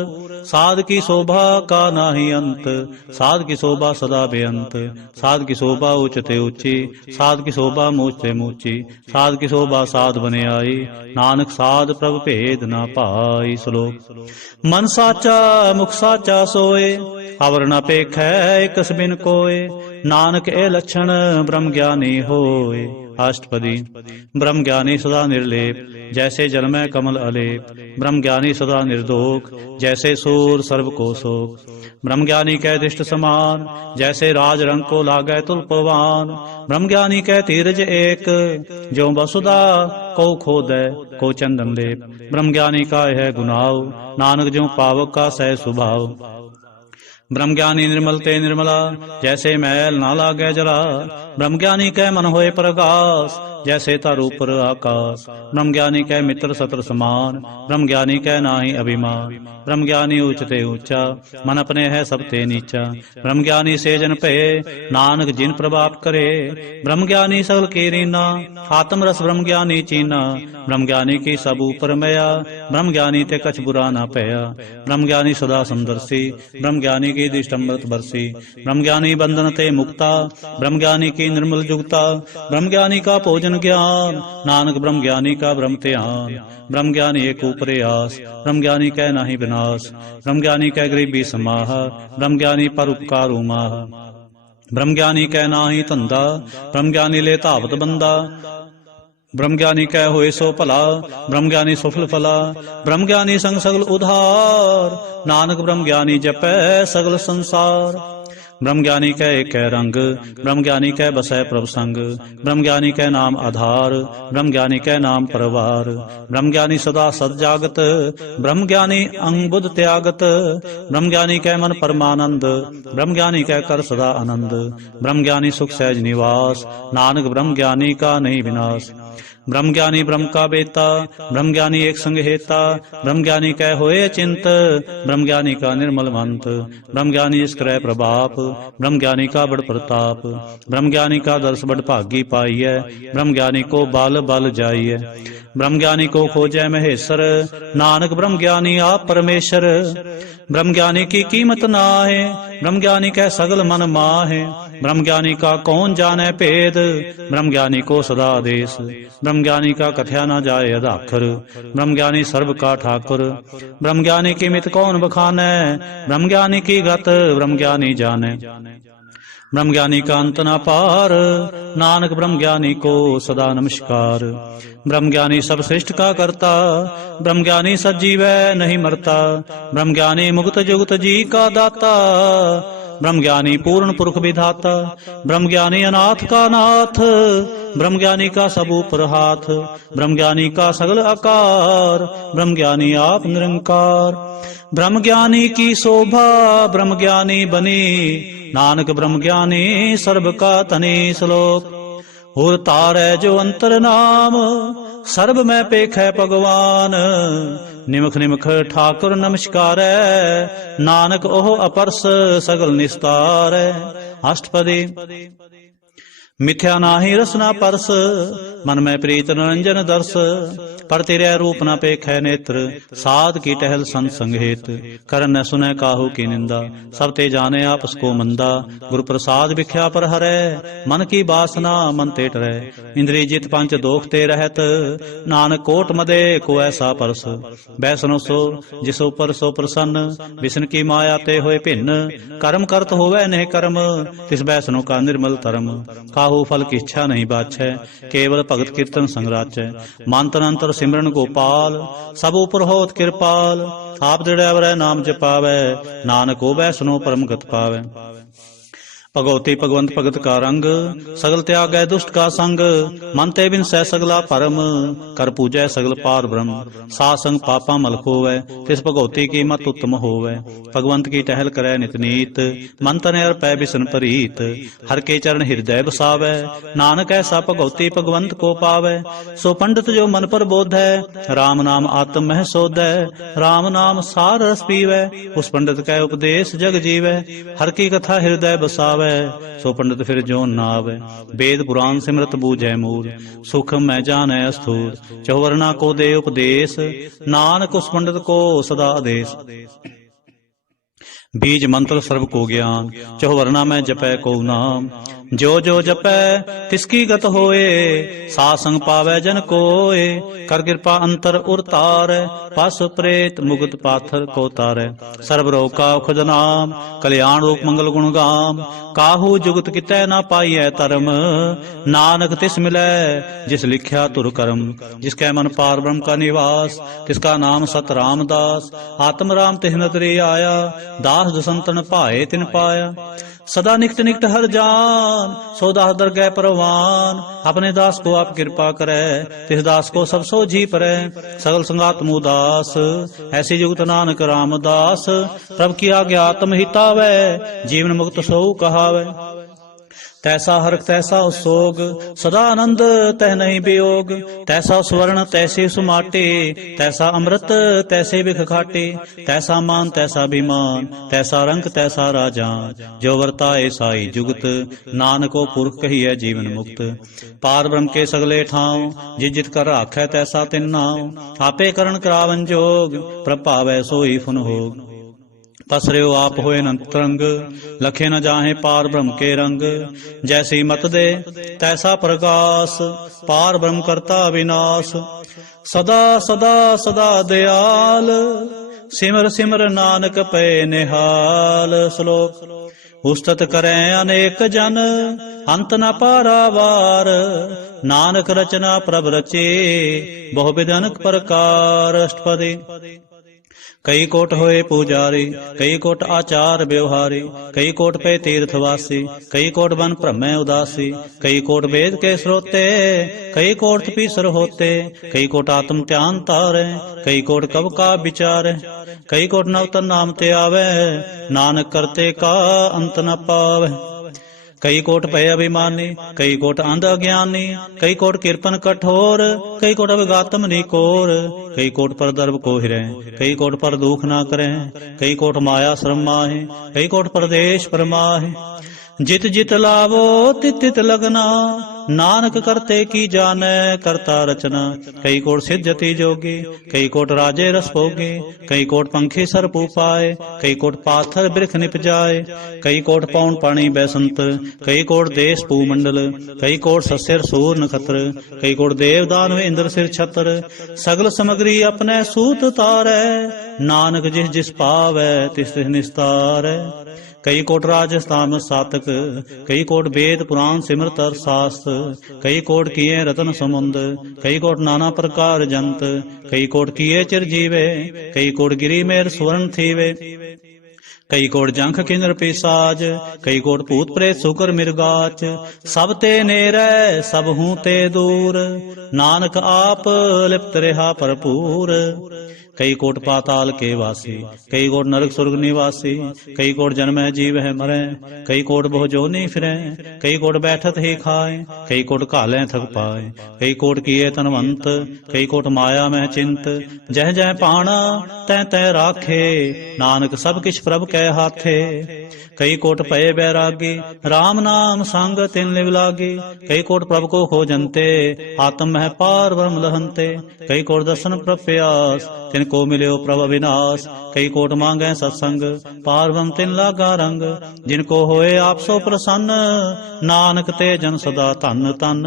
साध की शोभा का नाही अंत, साध की शोभा सदा बेअंत। साध की शोभा उच्चते ऊंची, साध की शोभा मूचते मूची। साध की शोभा साध बने आई, नानक साध प्रभ भेद ना पाई। श्लोक। मन साचा मुख साचा सोए, अवर न पेखै एकस बिन कोय। नानक ए लक्षण ब्रह्म ज्ञानी होए। अष्टपदी। ब्रह्म ज्ञानी सदा निर्लेप, जैसे जल में कमल अलेप। ब्रह्म ज्ञानी सदा निर्दोष, जैसे सूर सर्व को शोक। ब्रह्म ज्ञानी कै दृष्ट समान, जैसे राज रंग को लागै तुल्पवान। ब्रह्म ज्ञानी कै धीरज एक, जो वसुधा को खोदै को चंदन लेप। ब्रह्म ज्ञानी का है गुनाव, नानक जो पावक का सह स्वभाव। ब्रह्म ज्ञानी निर्मल ते निर्मला, जैसे मैल ना लागै जला। ब्रह्म ज्ञानी कै मन होए प्रकाश, जैसे तार ऊपर आकाश। ब्रह्म ज्ञानी कै मित्र सत्र समान, ब्रह्म ज्ञानी कै नाही अभिमान। ब्रह्म ज्ञानी ऊंचते ऊंचा, मन अपने है सब ते नीचा। ब्रह्म ज्ञानी से जन पे, नानक जिन प्रभाव करे। ब्रह्म ज्ञानी सकल की रीना, आत्म रस ब्रह्म ज्ञानी चीना। ब्रह्म ज्ञानी की सब ऊपर मया, ब्रह्म ज्ञानी ते कछ बुरा ना पया। ब्रह्म ज्ञानी सदा समदर्शी, ब्रह्म ज्ञानी की दृष्ट अमृत बरसी। ब्रह्म ज्ञानी बंधन ते मुक्ता, ब्रह्म ज्ञानी की निर्मल जुगता। ब्रह्म ज्ञानी का भोजन भोजन ज्ञान, नानक ब्रह्म ज्ञानी का ब्रह्म ध्यान। ब्रह्म ज्ञानी एक ऊपरे आस, ब्रह्म ज्ञानी कै नाहि विनाश। ब्रह्म ज्ञानी कै गरीबी समाह, ब्रह्म ज्ञानी पर उपकार उमाह। ब्रह्म ज्ञानी कै नाहि धंधा, ब्रह्म ज्ञानी ले धावत बंदा। ब्रह्म ज्ञानी कै होए सो भला, ब्रह्म ज्ञानी सुफल फला। ब्रह्म ज्ञानी संग सगल उधार, नानक ब्रह्म ज्ञानी जपै सगल संसार। ब्रह्म ज्ञानी कै एक रंग, ब्रह्म ज्ञानी कै बसै प्रभ संग। ब्रह्म ज्ञानी कै नाम आधार, ब्रह्म ज्ञानी कै नाम परवार। ब्रह्म ज्ञानी सदा सद जागत, ब्रह्म ज्ञानी अंग बुध त्यागत। ब्रह्म ज्ञानी कै मन परमानंद, ब्रह्म ज्ञानी कै कर सदा आनंद। ब्रह्म ज्ञानी सुख सहज निवास, नानक ब्रह्म ज्ञानी का नहीं विनाश। ब्रह्म ज्ञानी ब्रह्म का बेता, ब्रह्म ज्ञानी एक संग हेता। ब्रह्म ज्ञानी कै होए चिंत, ब्रह्म ज्ञानी का निर्मल मंत। ब्रह्म ज्ञानी जिस करे प्रभाप, ब्रह्म ज्ञानी का बड़ प्रताप। ब्रह्म ज्ञानी का दर्श बड़ भागी पाइय, ब्रह्म ज्ञानी को बल बल जाइय। ब्रह्म ज्ञानी को खोजै महेश्वर, नानक ब्रह्म ज्ञानी आप परमेश्वर। ब्रह्म ज्ञानी की कीमत नाहे, ब्रह्म ज्ञानी कै सगल मन माहे। ब्रह्म ज्ञानी का कौन जाने भेद, ब्रह्म ज्ञानी को सदा आदेश। ब्रह्म ज्ञानी का कथया न जाए अधाखर, ब्रह्म ज्ञानी सर्व का ठाकुर। ब्रह्म ज्ञानी की मित कौन बखानै, ब्रह्म ज्ञानी की गत ब्रह्म ज्ञानी जाने। ब्रह्म ज्ञानी का अंत न पार, नानक ब्रह्म ज्ञानी को सदा नमस्कार। ब्रह्म ज्ञानी सब सृष्टि का करता, ब्रह्म ज्ञानी सजीवै नहीं मरता। ब्रह्म ज्ञानी मुक्त जुगत जी का दाता, ब्रह्म ज्ञानी पूर्ण पुरख विधाता। ब्रह्म ज्ञानी अनाथ का नाथ, ब्रह्म ज्ञानी का सब ऊपर हाथ। ब्रह्म ज्ञानी का सगल आकार, ब्रह्म ज्ञानी आप निरंकार। ब्रह्म ज्ञानी की शोभा ब्रह्म ज्ञानी बनी, नानक ब्रह्म ज्ञानी सर्ब का तनी। श्लोक होर तारै जो अंतर नाम, सर्ब में पेख है भगवान। निमख निमख ठाकुर नमस्कारै, नानक ओह अपरस सगल निस्तारै। अष्टपदी मिथ्या नाहि रसना परस, मन में प्रीत निरंजन दर्श। पर तेरे रूप न पेखै नेत्र, साध की टहल संत संगेत। करन न सुनै काहू की निंदा, सब ते जाने आपस को मंदा। गुरु प्रसाद विख्या पर हरै, मन की बासना मन ते टरै। इंद्रिय जित पंच दोख ते रहत, नानक कोट मदे को ऐसा परस। बैसनो सो जिस ऊपर सो प्रसन्न, विष्णु की माया ते होए भिन्न। कर्म करत होवै नेह कर्म, तिस बैसनो का निर्मल धर्म। काहू फल की इच्छा नहीं बाछै, केवल भगत कीर्तन संग राचै। मंत्र अंतर सिमरन गोपाल, सब ऊपर होत कृपाल। आप दृढ़ नाम जपावै, नानक होवै सुनो परम गत पावै। भगवती भगवंत भगत का रंग, सगल त्यागै दुष्ट का संग। मन ते बिन सै सगला परम, कर पूजै सगल पार ब्रह्म। साध संग पापा मल खोवै, तिस भगवती की मत उत्तम होवै। भगवंत की टहल करै नित नीत, मन तन अर्पै बिसन प्रीत। हर के चरण हृदय बसावै, नानक ऐसा भगवती भगवंत को पावै। सो पंडित जो मन पर बोधै, राम नाम आत्म मह सोधै। राम नाम सार रस पीवै, उस पंडित कै उपदेश जग जीवै। हर की कथा हृदय बसावै, सो पंडित फिर जोन ना आवे। वेद पुराण सिमरत बूझै मूल, सुख मैं जानै अस्थूल। चौवर्णा को दे उपदेश, नानक उस पंडित को सदा आदेश। बीज मंत्र सर्व को ज्ञान, चौवर्णा में जपै को नाम। जो जो जपै तिसकी गत होए, साध संग पावै जन कोय। कर कृपा अंतर उर तारै, पास प्रेत मुगत पाथर को तारै। सर्व रोग का खुद नाम, कल्याण रूप मंगल गुण गाम। काहू जुगत कितै ना पाइयै धर्म, नानक तिस मिलै जिस लिख्या तुर कर्म। जिसकै मन पार ब्रह्म का निवास, तिसका नाम सत रामदास। आत्म राम तिस नदरी आया, दास दसंतन भाए तिन पाया। सदा निकट निकट हर जान, सो दास दरगह परवान। अपने दास को आप कृपा करे, तिस दास को सब सो जी परै। सगल संगात मुदास, ऐसी जुगत नानक रामदास। प्रभ की आज्ञा आत्म हितावै, जीवन मुक्त सो कहावै। तैसा हरख तैसा सोग, सदा आनंद तह नहीं वियोग। तैसा स्वर्ण तैसे सुमाटे, तैसा अमृत तैसे बिख खाटे। तैसा मान तैसा अभिमान, तैसा रंग तैसा राजान। जो वर्ताए साई जुगत, नानको पुरख कहिए जीवन मुक्त। पार ब्रह्म के सगले ठाव, जित जित कर राखै तैसा तिन नाव। आपे करण करावन जोग, प्रभावै सोई फुन होग। पसर्यो आप होए अनंत तरंग, लखे न जाहे पार ब्रह्म के रंग। जैसी मत दे तैसा प्रकाश, पार ब्रह्म करता विनाश। सदा सदा सदा दयाल, सिमर सिमर नानक पे निहाल। श्लोक। उस्तत करें अनेक जन, अंत न पारावार। नानक रचना प्रभ रचे, बहुविध अनेक प्रकार। अष्टपदी। कई कोट होए पुजारी, कई कोट आचार व्यवहारी। कई कोट पे तीर्थवासी, कई कोट बन भ्रमै उदासी। कई कोट वेद के श्रोते, कई कोट पीसर होते। कई कोट आत्म ध्यान तारे, कई कोट कब का विचार। कई कोट नवतन नाम ते आवे, नानक करते का अंत न पावे। कई कोट भय अभिमानी, कई कोट अंध अज्ञानी। कई कोट किरपन कठोर, कई कोट अभिगातम निकोर। कई कोट पर दर्भ को हिरे, कई कोट पर दुख ना करें। कई कोट माया श्रम माहे, कई कोट परदेश परमाहे। जित जित लावो तित तित लगना, नानक करते की जाने करता रचना। कई कोट सिद्धति जोगी, कई कोट राजे रस भोगे। कई कोट पंखी सर्प उपाय, कई कोट पाथर बिरख निप जाए। कई कोट पौन पानी बैसंत, कई कोट देश भूमंडल। कई कोट सस्यर सूर नखत्र, कई कोट देव दानव इंद्र सिर छत्र। सगल समग्री अपने सूत तारै, नानक जिस जिस पावै तिस तिस निस्तारै। कई कोट राजस्थान सातक, कई कोट वेद पुराण सिमरत शास्त्र। कई कोट किए रतन समुंद, कई कोट नाना प्रकार जंत। कई कोट किए चिर जीवे, कई कोट गिरी मेर स्वर्ण थीवे। कई कोट जंख किन्नर पिसाज, कई कोट भूत प्रेत सुकर मिर्गाच। सब ते नेरै सब हूं ते दूर, नानक आप लिप्त रहा भरपूर। कई कोट पाताल के वासी, कई कोट नरक सुर्ग निवासी। कई कोट जन्मै जीव है मरै, कई कोट बहु जोनी फिरै। कई कोट बैठत ही खाए, कई कोट घालें थक पाए। कई कोट किए तनवंत, कई कोट माया में चिंत। जह जह पाणा तै तै राखे, नानक सब किछ प्रभ कै हाथे। कई कोट पए बैरागी, राम नाम संग तिन लिव लागी। कई कोट प्रभ को खोजंते, आत्म मह पार ब्रह्म लहंते। कई कोट दर्शन प्रभ प्यास, तिनको मिल्यो प्रभ अविनाश। कई कोट मांगै सत्संग, पार ब्रह्म तिन लागा रंग। जिनको होए आप सो प्रसन्न, नानक ते जन सदा धन धन।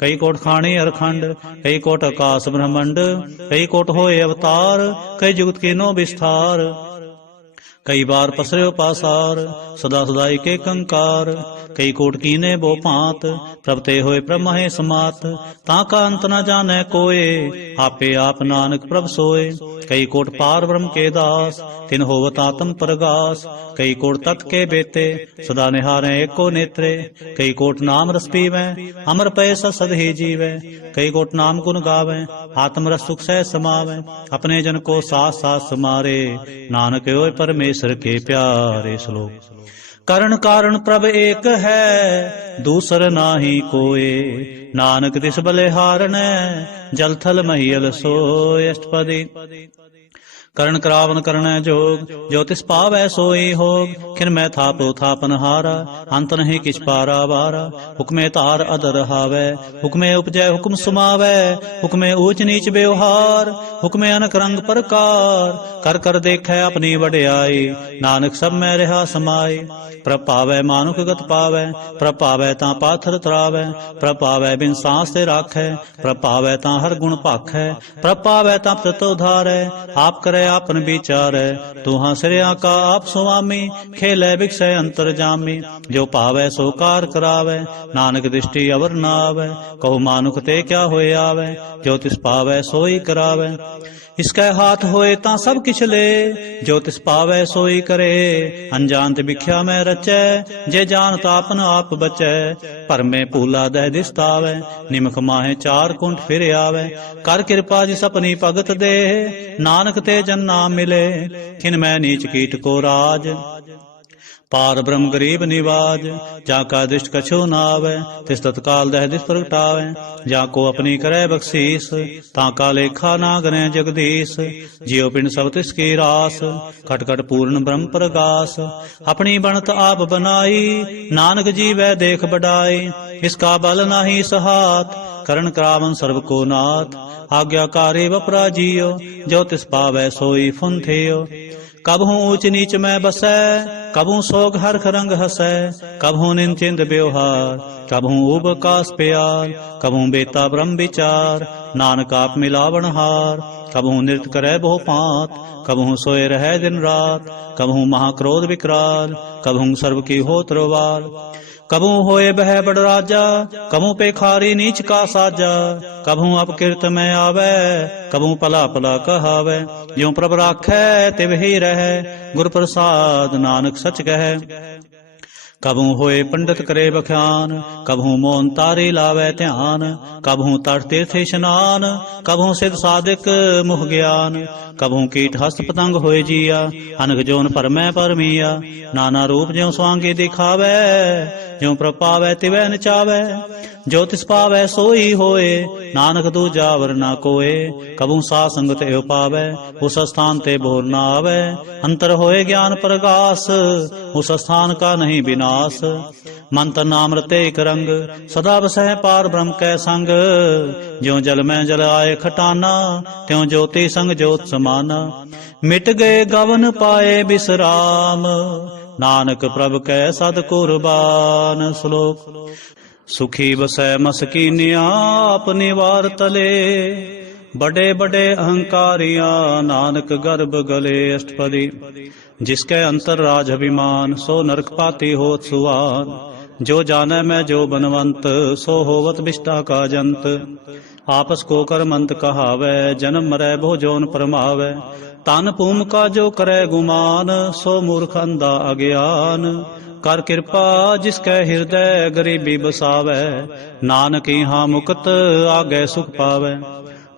कई कोट खाणी अरखंड, कई कोट आकाश ब्रह्मंड। कई कोट होए अवतार, कई जुगत कीनो विस्तार। कई बार पसर्यो पासार, सदा सदा एक कंकार। कई कोट कीने बो भांत, प्रभ ते होए प्रभ महे समात। ताका अंत न जाने कोय, आपे आप नानक प्रभ सोए। कई कोट पार ब्रह्म के दास, तिन होवत आत्म प्रगास। कई कोट तत् के बेते, सदा निहारे एको नेत्रे। कई कोट नाम रस पीवै, अमर पय सद ही जीवै। कई कोट नाम गुण गावै, आत्म रस सुख सह समावै। अपने जन को साथ साथ समारे, नानक होए परमेश्वर के प्यारे। श्लोक। करण कारण प्रभ एक है, दूसर नाहि कोय। नानक तिस बलिहारणै, जल थल महियल सोय। अष्टपदी। करण करावन करणै जोग, जो तिस पावै सोई होग। खिन मैं थापो थापन हारा, अंत नहीं किछ पारा वारा। हुक्मे तार अदर हावै, हुक्मे उपजै हुक्म सुमावै। हुक्मे ऊच नीच व्यवहार, हुक्मे अनक रंग प्रकार। कर कर देखै अपनी वड्याई, नानक सब में रहा समाई। प्रभ पावै मानुख गत पावै, प्रभ पावै तां पाथर तरावै। प्रभ पावै बिन सांस ते राखै, प्रभ पावै तां हर गुण भाखै। प्रभ पावै तां प्रत उधारै, आप करे आपन विचारै। तुहां सिरया का आप स्वामी, खेलै बिकसै अंतर जामी। जो पावै सो कार करावै, नानक दृष्टि अवर न आवै। कहो मानुख ते क्या होए आवै, जो तिस पावै सोई करावै। इसकै हाथ होए तां सब किछ ले, जो तिस पावै सोई करे। अनजानत बिख्या में रचै, जे जानत आपन आप बचै। भरमे भूला दह दिसतावै, निमख माहे चार कुंठ फिर आवै। कर कृपा जिस अपनी भगत दे, नानक ते जन नाम मिले। खिन मैं नीच कीट को राज, पार ब्रह्म गरीब निवाज। जाका दृष्ट कछु न आवे, तिस तत्काल दह दिस प्रगटावे। जाको अपनी करे बख्शीस, ताका लेखा ना गणे जगदीश। जियो पिंड सब तिसकी रास, खट खट पूर्ण ब्रह्म प्रगास। अपनी बनत आप बनाई, नानक जीवै देख बढ़ाई। इसका बल नाही सहात, करण करावन सर्व को नाथ। आज्ञाकारी वपरा जियो, जो तिस पावै सोई फुन थियो। कबहू ऊंच नीच में बसै, कबहू सोग हरख रंग हसै, कबहू निंचिंद व्यवहार, कबहू उब कास प्यार, कबहू बेता ब्रह्म विचार, नानक आप मिलावन हार, कबहू नृत्य करे बहु पात, कबहू सोए रहे दिन रात, कबहू महाक्रोध विकराल, कबहू सर्व की होत रोवाल, कबहू होए बह बड़ राजा, कबहू पेखारी नीच का साजा, कबहू अपकिरत में आवे, कबहू पला पला कहावे, ज्यों प्रभ राखै तिव ही रहे, गुर प्रसाद नानक सच कहे। कबहू होए पंडित करे बख्यान, कबहू मोन तारी लावे ध्यान, कबहू तट तीर्थ स्नान, कबहू सिद्ध साधिक मुह ज्ञान, कबहू कीट हस्त पतंग होए जिया, अनग जोन परमै परमिया, नाना रूप ज्यों स्वांगी दिखावे, ज्यों प्रपावै तिवै नचावै, जो तिस पावै सोई होए, नानक दूजा वर ना कोय, कबहू सा संगत एव पावै, उस स्थान ते बोर ना आवे, अंतर होए ज्ञान प्रगास, उस स्थान का नहीं विनाश, मंत्र नाम रते एक रंग, सदा बसह पार ब्रह्म कै संग, ज्यों जल में जल आए खटाना, त्यों ज्योति संग ज्योत समाना, मिट गए गवन पाए बिसराम, नानक प्रभ कै सद कुरबान। श्लोक सुखी बसै मसकीनिया अपने वार तले, बड़े बड़े अहंकारिया नानक गर्भ गले। अष्टपदी जिसके अंतर राज अभिमान, सो नरक पाती होत सुवान, जो जाने मैं जो बनवंत, सो होवत विष्टा का जंत, आपस को करमंत कहावै, जन्म मरै बहु जोन परमावै, तन भूम का जो करे गुमान, सो मूर्ख अंधा अज्ञान, कर कृपा जिसके हृदय गरीबी बसावै, नानक यहाँ मुक्त आगे सुख पावै,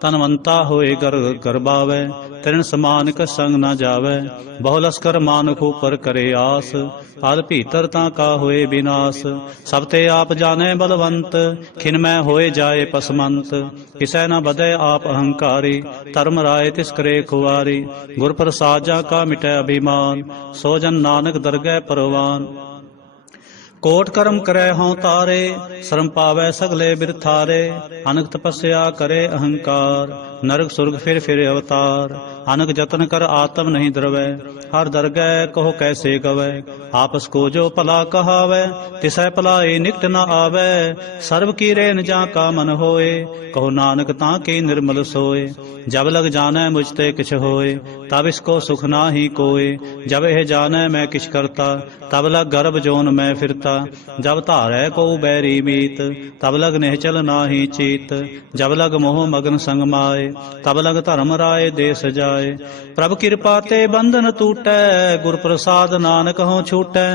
तनवंता होए गर्बावै, तरण समान का संग न जावै, बहु लस्कर मानक ऊपर करे आस, पल भीतर ता का होए विनाश, सब ते आप जाने बलवंत, खिन में होए जाए पसमंत, किसै न बदे आप अहंकारी, धर्म राय तिस करे खुआरी, गुर प्रसाद जा का मिटै अभिमान, सो जन नानक दरगह परवान, कोट कर्म करे हों तारे, शर्म पावै सगले बिरथारे, अनक तपस्या करे अहंकार, नरक सुर्ग फिर अवतार, अनक जतन कर आत्म नहीं द्रवै, हर दरगह कहो कैसे गवै, आपस को जो भला कहावै, तिसै भलाई निकट न आवै, सर्व की रेन जा का मन होए, कहो नानक ता की निर्मल सोए, जब लग जानै मुझते किछ होए, तब इसको सुख ना ही कोय, जब यह जानै मैं किछ करता, तब लग गर्भ जोन में फिरता, जब धारै को बैरी मीत, तब लग निहचल नाही चीत, जब लग मोह मगन संग माए, तब लग धर्म राय देश जाए, प्रभ कृपा ते बंधन टूटै, गुर प्रसाद नानक हों छूटै,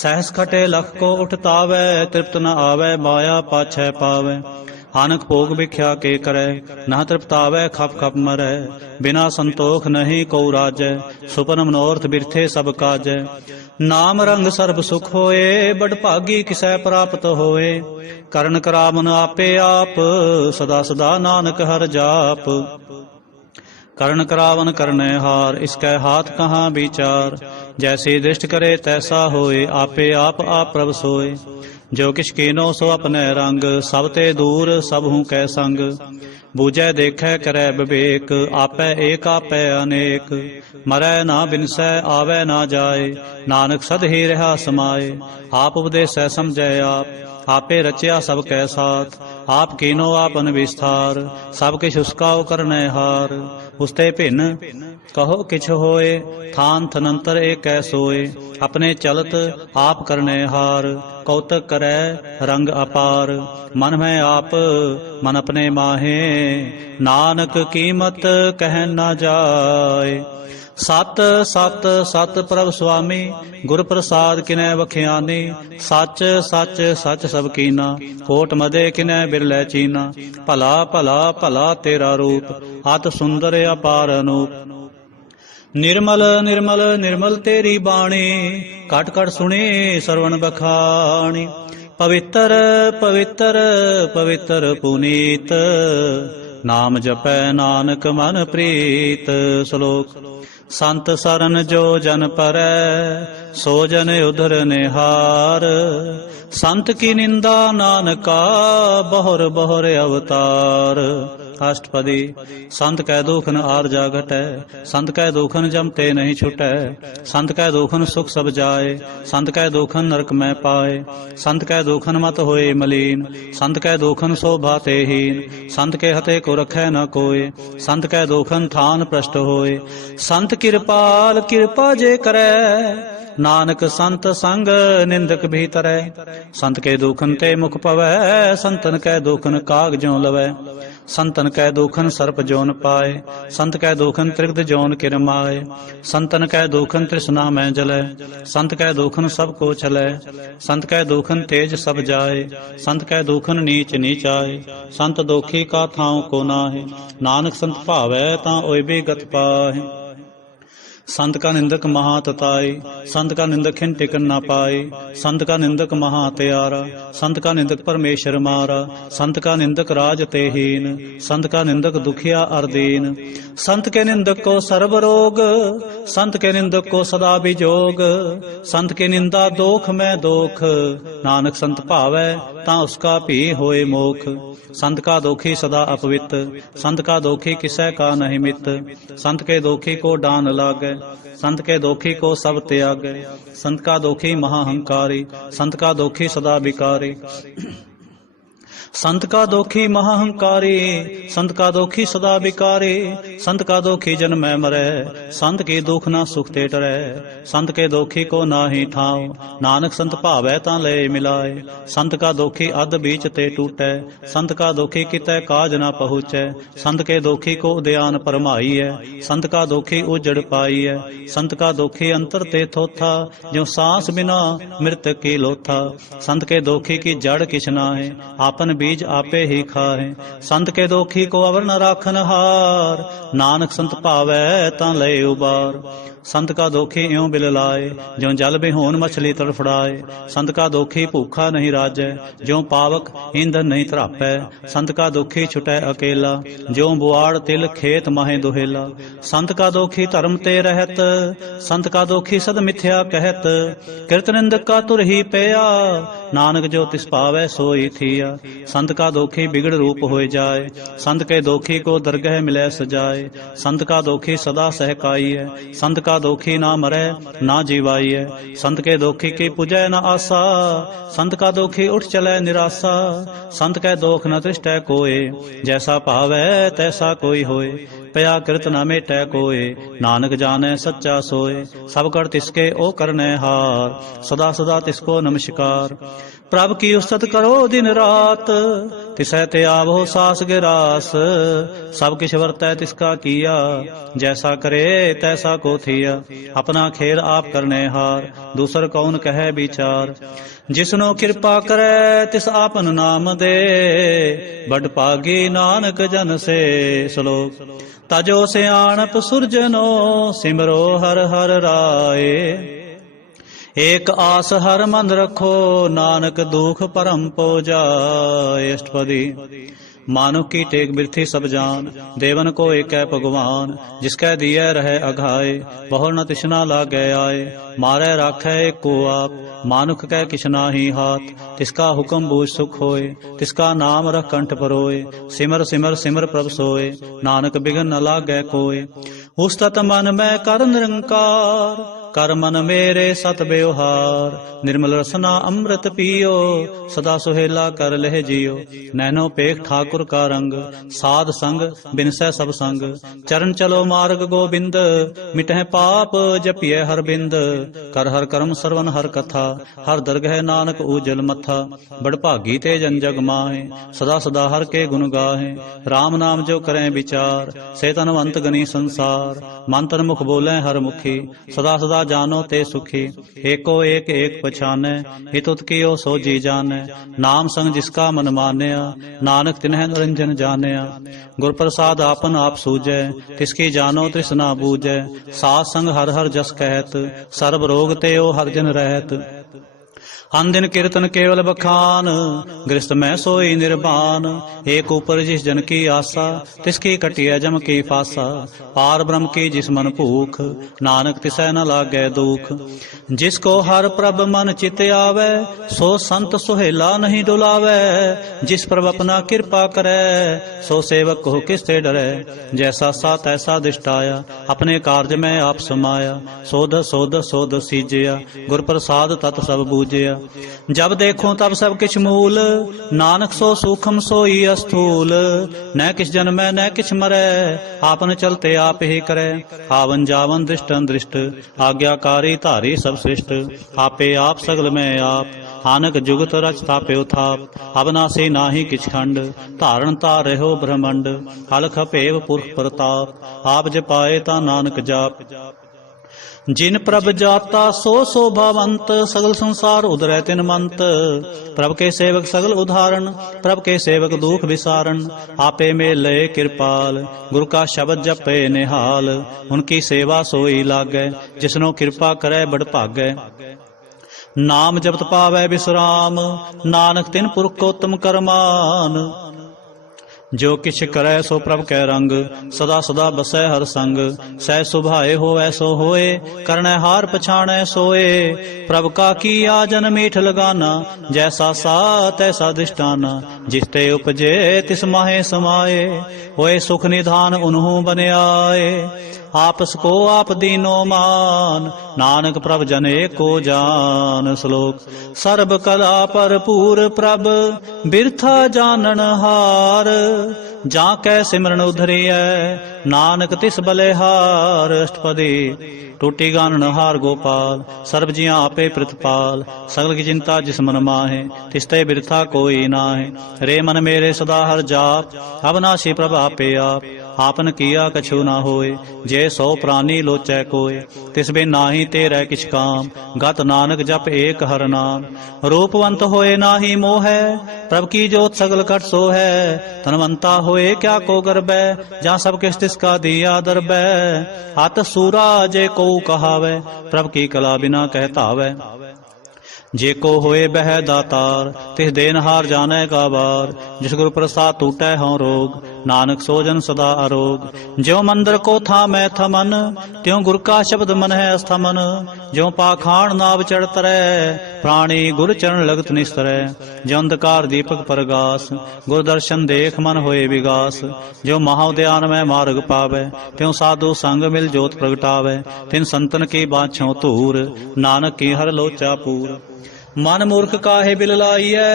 सहस खटे लख को उठतावै, तृप्त न आवै माया पाछै पावै, आनक भोग भिख्या के करे, न तृप्तावै खप खप मरै, बिना संतोख नहीं को राजै, सुपन मनोरथ बिरथे सब काजै, नाम रंग सर्ब सुख होए, बड़ भागी किसै प्राप्त होए, करण करावन आपे आप, सदा सदा नानक हर जाप, करण करावन करने हार, इसकै हाथ कहाँ विचार, जैसी दृष्ट करे तैसा होए, आपे आप प्रभ सोए, जो किछ कीनो सो अपने रंग, सब ते दूर सब हूँ कै संग, बूझै देखै करै विवेक, आपै एक आपै अनेक, मरै ना बिनसै आवै ना जाए, नानक सद ही रहा समाए, आप उपदेसै समझै आप, आपे रचया सब कै साथ, आप कीनो आपन विस्तार, सब किछ उसका करनै हार, उसते भिन्न कहो किछ होए, थान थनंतर एक सोए, अपने चलत आप करने हार, कौतक करै रंग अपार, मन में आप मन अपने माहे, नानक कीमत कह न जाए, सत सत सत प्रभ स्वामी, गुर प्रसाद किनै बख्यानी, सच सच सच सब कीना, कोट मदे किनै बिरलै चीना, भला भला भला तेरा रूप, अत सुंदर अपार अनूप, निर्मल निर्मल निर्मल तेरी बाणी, कट कट सुने सरवण बखानी, पवित्र पवित्र पवित्र पुनीत, नाम जपै नानक मन प्रीत। श्लोक संत सरन जो जन परै, सो जन उधर निहार, संत की निंदा नानका, बहुर बहुर अवतार, अष्टपदी। संत कै दुख न आर जा घटै, संत कै दुखन जम ते नहीं छुटै। संत कै दुखन सुख सब जाए, संत कै दुखन नरक में पाए। संत कै दुखन मत होए मलीन, संत कै दुखन शोभा ते हीन। संत के हते को रखै न कोय, संत कै दुखन थान प्रष्ट होए। संत कृपाल कृपा जे करै, नानक संत संग निंदक भी तरੈ। संत के दुखन ते मुख पवै, संतन कै दुखन काग ज्यों लवै। संतन कै दुखन सर्प जोन पाए, संत कै दुखन त्रिगद जोन किरमाए। संतन कै दुखन तृष्णा में जलै, संत कै दुखन सब को छलै। संत कै दुखन तेज सब जाए, संत कै दुखन नीच नीचाए। संत दोखी का थाव को नाहि, नानक संत भावै तां ओय भी गत पाहि। संत का निंदक महा तताई, संत का निंदक खिन टिकन ना पाए। संत का निंदक महा त्यारा, संत का निंदक परमेश्वर मारा। संत का निंदक राज ते हीन, संत का निंदक दुखिया अरदीन। संत के निंदक को सर्व रोग, संत के निंदक को सदा विजोग। संत की निंदा दोख में दोख, नानक संत भावै तां उसका भी होए मोख। संत का दोखी सदा अपवित, संत का दोखी किसै का नहीं मित। संत के दोखी को डान लागै, संत के दोखी को सब त्यागै। संत का दोखी महाहंकारी, संत का दोखी सदा विकारी। संत का दोखी महाहंकारी, संत का दोखी सदा विकारी। संत का दोखी जन्म में मरै, संत की दुख ना सुख ते टरै। संत के दोखी को नाहि ठाव, नानक संत भावै तां ले मिलाए। संत का दोखी अध बीच ते टूटै, संत का दोखी कितै काज ना पहुँचै। संत के दोखी को उद्यान परमाई है, संत का दोखी उजड़ पाई है। संत का दोखी अंतर ते थोथा, जो सांस बिना मृतक की लोथा। संत के दोखी की जड़ किछ ना है, आपन बीज आपे ही खाए। संत के दोखी को अवर न राखन हार, नानक संत भावै तां लय उबार। संत का दोखी इਉਂ बिल लाए, ज्यों जल बिहोन मछली तड़फड़ाए। संत का दोखी भूखा नहीं राजै, ज्यों पावक ईंधन नहीं तरापै। संत का दोखी छुटै अकेला, ज्यों बुआड़ तिल खेत माहे दुहेला। संत का दोखी धर्म ते रहत, संत का दोखी सद मिथ्या कहत। किरत निंदक का तुर ही पया, नानक जो तिस पावै सोई थिया। संत का दोखी बिगड़ रूप होए जाए, संत के दोखी को दरगह मिलै सजाए। संत का दोखी सदा सहकाई है, संत का दोखी ना मरै ना जीवाई है। संत के दोखी की पूजै न आसा, संत का दोखी उठ चलै निराशा। संत कै दोख न त्रिष्टै कोय, जैसा भावै तैसा कोई होए। पया कृत न मेटै कोय, नानक जानै सच्चा सोय। सब कर तिसके ओ करनै हार, सदा सदा तिसको नमस्कार। प्रभ की उस्तत करो दिन रात, तिसै ते आवो सास गिरास। सब किछ वरतै तिसका किया, जैसा करे तैसा को थिया। अपना खेल आप करने हार, दूसर कौन कहे विचार। जिसनो कृपा करे तिस आपन नाम दे, बड़ भागी नानक जन से श्लोक। तजो सियाणप सुरजनो, सिमरो हर हर राय। एक आस हर मन रखो, नानक दुख परम पो जाए। अष्टपदी। मानुख की टेक बिरथी सब जान, देवन को एक है भगवान। जिसकै दिए रहे अघाए, बहुर न तिसना लागे आए। मारै राखै एक को आप, मानुख कै किछ नाहि हाथ। तिसका हुक्म बूझ सुख होए, तिसका नाम रख कंठ परोए। सिमर सिमर सिमर प्रभ सोए, नानक बिघन न लागै कोय। उस्तत मन में कर निरंकार, कर मन मेरे सत व्यवहार। निर्मल रसना अमृत पियो, सदा सुहेला कर लह जियो। नैनो पेख ठाकुर का रंग, साध संग बिनसै सब संग। चरण चलो मार्ग गोबिंद, मिटह पाप जपिय हर बिंद। कर हर कर्म सरवन हर कथा, हर दरगह नानक उजल मथा। बड़ भागी ते जन जग माहे, सदा सदा हर के गुण गाहे। राम नाम जो करें विचार, से तनवंत गनी संसार। मन तन मुख बोले हर मुखी, सदा सदा जानो ते सुखी। एको एक एक पछानै, हित उत कियो सो जी जानै। नाम संग जिसका मन मानया, नानक तिन्ह निरंजन जानया। गुर प्रसाद आपन आप सूझै, तिसकी जानो तृष्णा बूझै। साथ संग हर हर जस कहत, सर्ब रोग ते ओ हर जन रहत। अन दिन कीर्तन केवल बखान, गृहस्थ में सोई निर्बान। एक ऊपर जिस जन की आशा, तिसकी कटिया जम की फासा। पार ब्रह्म की जिस मन भूख, नानक तिसै न लागै दुख। जिसको हर प्रभ मन चित आवे, सो संत सुहेला नहीं डुलावे। जिस प्रभ अपना कृपा करे, सो सेवक को किससे डरे। जैसा सा तैसा दिष्टाया, अपने कार्य में आप समाया। सोध सोध सोध सीजया, गुर प्रसाद तत् सब बूझया। जब देखो तब सब किछ मूल, नानक सो सूखम सोई अस्थूल। न किछ जन्मै न किछ मरै, आपन चलते आप ही करे। आवन जावन दृष्ट दृष्ट, आज्ञाकारी धारी सब श्रेष्ठ। आपे आप सगल में आप, आनक जुगत रच थापे थाप। अबनासी नाही किछ खंड, धारण तार रहो ब्रह्मंड। अलख भेव पुरख प्रताप, आप जपाए ता नानक जाप। जिन प्रभ जाता सो शोभावंत, सगल संसार उदरै तिन मंत। प्रभ के सेवक सगल उदाहरण, प्रभ के सेवक दुख विसारण। आपे में लय कृपाल, गुरु का शब्द जपे निहाल। उनकी सेवा सोई लागै, जिसनो कृपा करे बड़ भागै। नाम जपत पावै विश्राम, नानक तिन पुरख को उत्तम करमान। जो किछ करे सो प्रभ कै रंग, सदा सदा बसै हर संग। सह सुभाए होवै सो होए, करनै हार पछाणै सोए। प्रभ का किया जन मीठ लगाना, जैसा सा तैसा दृष्टाना। जिसते उपजे तिस माहे समाए, होए सुख निधान उन्हु बन आए। आपस को आप दीनो मान, नानक प्रभ जन एको जान। श्लोक सर्ब कला भरपूर प्रभ, बिरथा जानन हार। जा कै सिमरन उधरिय, नानक तिस बलिहार। अष्टपदी टूटी गानन हार गोपाल, सर्ब जिया आपे प्रतिपाल। सगल की चिंता जिस मन माहे, तिसते बिरथा कोई नाहे। रे मन मेरे सदा हर जाप, अविनाशी प्रभ आपे आप। आपन किया कछु ना होए, जे सौ प्राणी लोचै कोय। तिस बिन नाही तेरै किछ काम, गत नानक जप एक हर नाम। रूपवंत होए नाही मोह, प्रभ की जोत सगल कट सो है। धनवंता होए क्या को गर्बै, जहाँ सब किस तिसका दिया दरबै। अत सूरा जे को कहावै, प्रभ की कला बिना कहतावै। जे को होए बह दातार, तिस देनहार जाने का बार। जिस गुरु प्रसाद टूटै हों रोग, नानक सोजन सदा अरोग। ज्यों मंदिर को था मैं थमन, त्यों गुर का शब्द मन है अस्थमन। ज्यों पाखाण नाव चढ़ तरै, प्राणी गुर चरण लगत निस्तरै। ज्यों अंधकार दीपक परगास, गुर दर्शन देख मन होए विगास। ज्यों महाउद्यान में मार्ग पावै, त्यों साधु संग मिल जोत प्रगटावै। तिन संतन की बाछों धूर, नानक की हर लोचा पूर। मन मूर्ख काहे बिल लाइयै,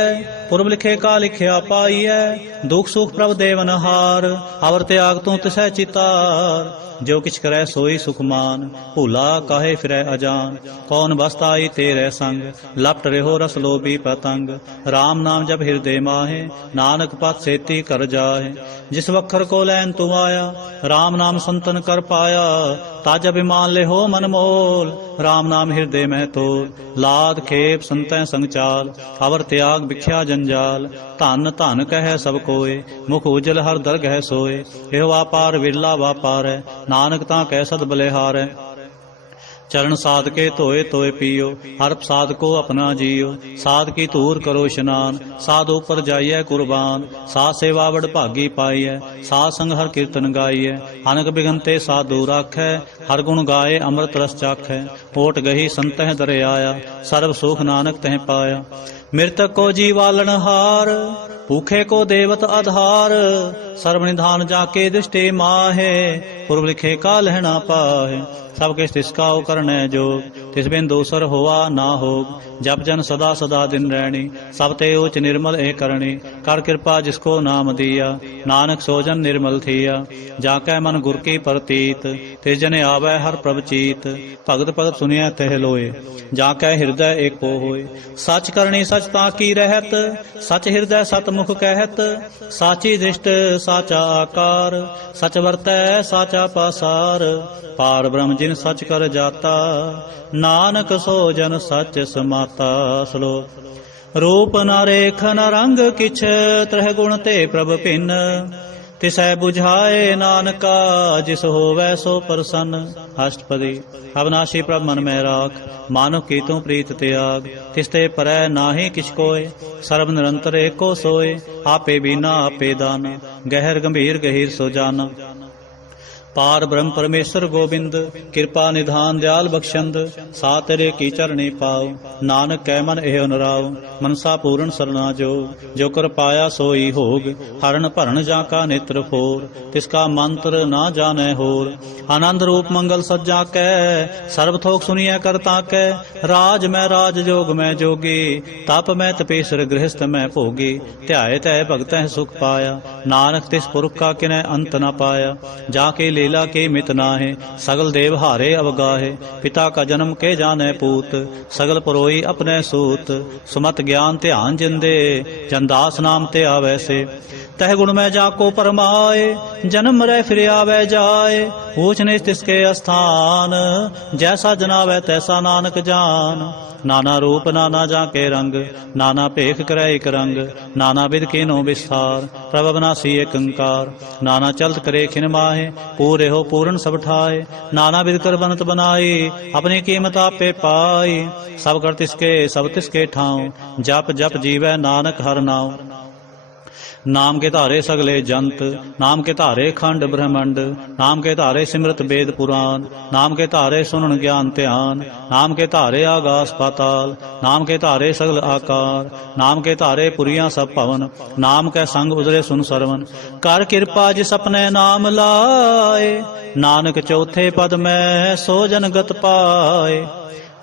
पुरब लिखे का लिखिया पाइयै। दुख सुख प्रभ देवन हार, अवर त्याग तू तिसै चितार। जो किछ करै सोई सुखमान, भूला काहे फिरै अजान। कौन बसता आई तेरे संग, लपट रहो रस लोभी पतंग। राम नाम जब हृदय माहे, नानक पथ सेती कर जाहे। जिस वखर को लैन तू आया, राम नाम संतन कर पाया। ताज अभिमान ले हो मन मोल, राम नाम हृदय में तोल। लाद खेप संतै संग चाल, अवर त्याग भिख्या जंजाल। धन धन कह सब कोय, मुख उजल हर दरगह सोए। एह वापार विरला वापार है, नानक ता कह सद बलिहार है। चरण साध के धोए धोए पियो, हर साध को अपना जियो। साध की धूर करो स्नान, साध ऊपर जाइए कुर्बान। साध सेवा बड़ भागी पाइय, साध संग हर कीर्तन गाइय। अनक बिघनते साधु राखै, हर गुण गाए अमृत रस चाखै। ओट गही संतह दरियाया, सर्व सुख नानक तह पाया। मृतक को जीवालन हार, भूखे को देवत आधार। सर्वनिधान जाके दृष्टि माहे, पूर्व लिखे का लहना पाहे। सब किस तिसका करने जोग, तिस बिन दूसर हुआ ना होग। जब जन सदा सदा दिन रहनी, सब ते उच निर्मल ए करणी। कर कृपा जिसको नाम दिया, नानक सोजन निर्मल थिया। जाकै मन गुर की प्रतीत, तिस जने आवे हर प्रभ चीत। भगत भगत सुनिया तह लोए, जाकै हृदय एक पो होए। सच करनी सच ताकी रहत, सच हृदय सतमुख कहत। साची दृष्ट साचा आकार, सच वर्तै साचा पासार। पार ब्रह्म जिन सच कर जाता, नानक सो जन सच समाता। श्लोक रूप न रेख न रंग किछ, त्रह गुण ते प्रभ भिन्न। तिसै बुझाए नानका, जिस होवै सो प्रसन्न। अष्टपदी। अविनाशी प्रभ मन में राख, मानो की तू प्रीत त्याग। तिसते परੈ नाहि किछ कोय, सर्व निरंतर एको सोय। आपे बीना आपे दाना, गहर गंभीर गहीर सो जाना। पार ब्रह्म परमेश्वर गोबिंद, कृपा निधान दयाल बख्शंद। सा तेरे की चरणी पाओ, नानक कै मन एह अनुराव। मनसा पूर्ण सरना जो, जो कर पाया सोई होग। हरण भरण जाका नेत्र फोर, तिसका मंत्र ना जाने होर। आनंद रूप मंगल सज्जा कै, सर्व थोक सुनिए करता कै। राज मैं राज जोग मैं जोगी, तप मैं तपेश्वर गृहस्थ मैं भोगी। ध्याए तै भगत सुख पाया, नानक तिस पुरख का किनै अंत न पाया। जाके लीला के मित नाहे, सगल देव हारे अवगाहे। पिता का जन्म के जाने पूत, सगल परोई अपने सूत। सुमत ज्ञान ध्यान जिंदे, जनदास नाम ते आवे से। तह गुण में जाको परमाए, जन्म रह फिर आवे जाए। ऊंच नीच तिसके स्थान, जैसा जनावे तैसा नानक जान। नाना रूप नाना जाके रंग, नाना भेख करे एक रंग। नाना विध कीनो विस्तार, प्रभ अविनाशी एक अंकार। नाना चलत करे खिन माहे, पूरे हो पूर्ण सब ठाए। नाना विध कर बनत बनाई, अपनी कीमत आपे पाई। सब कर तिसके सब तिसके ठाऊं, जप जप जीवै नानक हर नाम। नाम के धारे सगले जंत, नाम के धारे खंड ब्रह्मंड। नाम के धारे सिमरत वेद पुराण, नाम के धारे सुनन ज्ञान ध्यान। नाम के धारे आगास पाताल, नाम के धारे सगल आकार। नाम के धारे पुरियां सब भवन, नाम के संग उदरे सुन सरवन। कर कृपा जिस अपने नाम लाए, नानक चौथे पद में सो जन गत पाए।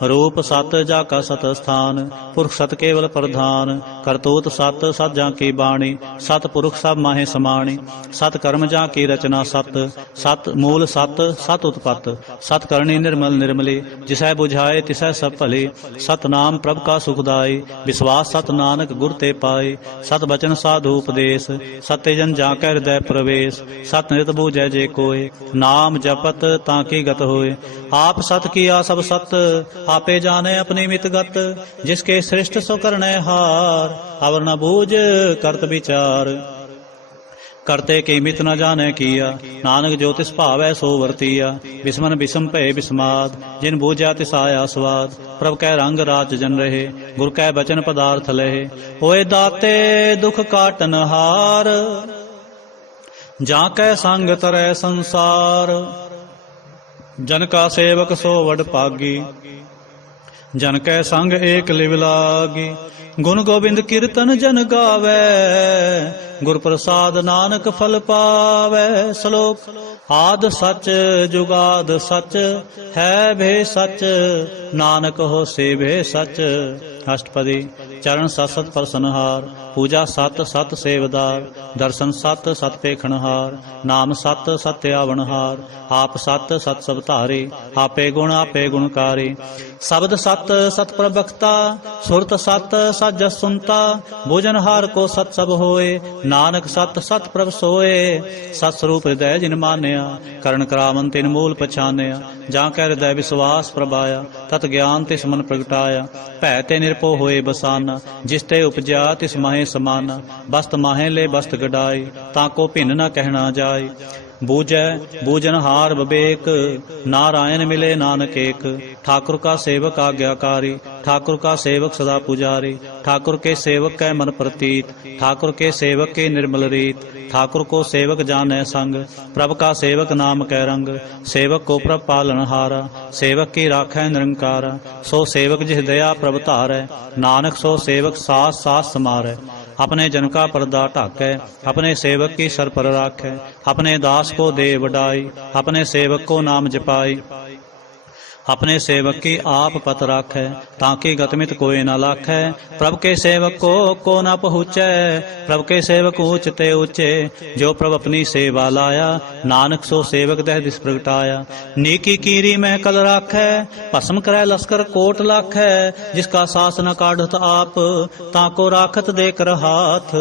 रूप सत जाका सत स्थान, पुरख सत केवल प्रधान। करतूत सत सत जा की बाणी, सत पुरख सब माहे समाणी। सत कर्म जा की रचना सत, सत मूल सत सत उत्पत। सत करणी निर्मल निर्मली, जिसै बुझाए तिसै सब भले। सत नाम प्रभ का सुखदाई, विश्वास सत नानक गुर ते पाए। सत बचन साधु उपदेश, सत्य जन जाकै हृदय प्रवेश। सत नित बूझै जे कोय, नाम जपत ताकि गत होय। आप सत किया सब सत, आपे जाने अपनी मित गत। जिसके श्रेष्ठ सो करने हार, अवर न बूझ करत विचार। करते की मित न जाने किया, नानक जो तिस भावै सो वर्तिया। बिस्मन बिसम भय बिस्माद, जिन बूझा तिस आया स्वाद। प्रभ कै रंग राज जन रहे, गुर कै बचन पदार्थ लहे। होए दाते दुख काटन हार, जाकै संग तरै संसार। जन का सेवक सो वड पागी, जन कै संग एक लिव लागी। गुण गोबिंद कीर्तन जन गावै, गुर प्रसाद नानक फल पावै। श्लोक। आद सच जुगाद सच, है भे सच। नानक हो से भे सच। अष्टपदी। चरण सत सत प्रसनहार, पूजा सत सत सेवदार। दर्शन सत सत पेखणहार, नाम सत सत्य आवनहार। आप सत सत सब धारे, आपे आपे गुणकारी। शब्द सत सत प्रवक्ता, सुरत सत सत जस सुनता। भोजनहार को सत सब होए, नानक सत सत प्रभ सोए। सत स्वरूप हृदय जिन मान्या, करण करावन तिन मूल पछानया। जाकै हृदय विश्वास प्रभाया, तत ज्ञान तिस मन प्रगटाया। भै ते निरपो होए बसाना, जिस ते उपजा तिस माहे समाना। बस्त माहे ले बस्त गडाई, ताको भिन्न न कहना जाय। बूझै बूझनहार विवेक, नारायण मिले नानक एक। ठाकुर का सेवक आज्ञाकारी, ठाकुर का सेवक सदा पुजारी। ठाकुर के सेवक कै मन प्रतीत, ठाकुर के सेवक के निर्मल रीत। ठाकुर को सेवक जाने संग, प्रभ का सेवक नाम कै रंग। सेवक को प्रभ पालनहारा, सेवक की राखै निरंकारा। सो सेवक जिस दया प्रभ धारै, नानक सो सेवक सास सास समारै। अपने जन का पर्दा ढाकै, अपने सेवक की सर पर राखै। अपने दास को दे वडाई, अपने सेवक को नाम जपाई। अपने सेवक की आप पत राखै, ताकि गतमित कोई न लाखै। प्रभ के सेवक को न पहुँचै, प्रभ के सेवक ऊंच ते ऊंचे। जो प्रभ अपनी सेवा लाया, नानक सो सेवक दह दिस प्रगटाया। नीकी कीरी में कल राखै, भस्म करै लश्कर कोट लाखै। जिसका सास न काढ़त आप, ताको राखत दे कर हाथ।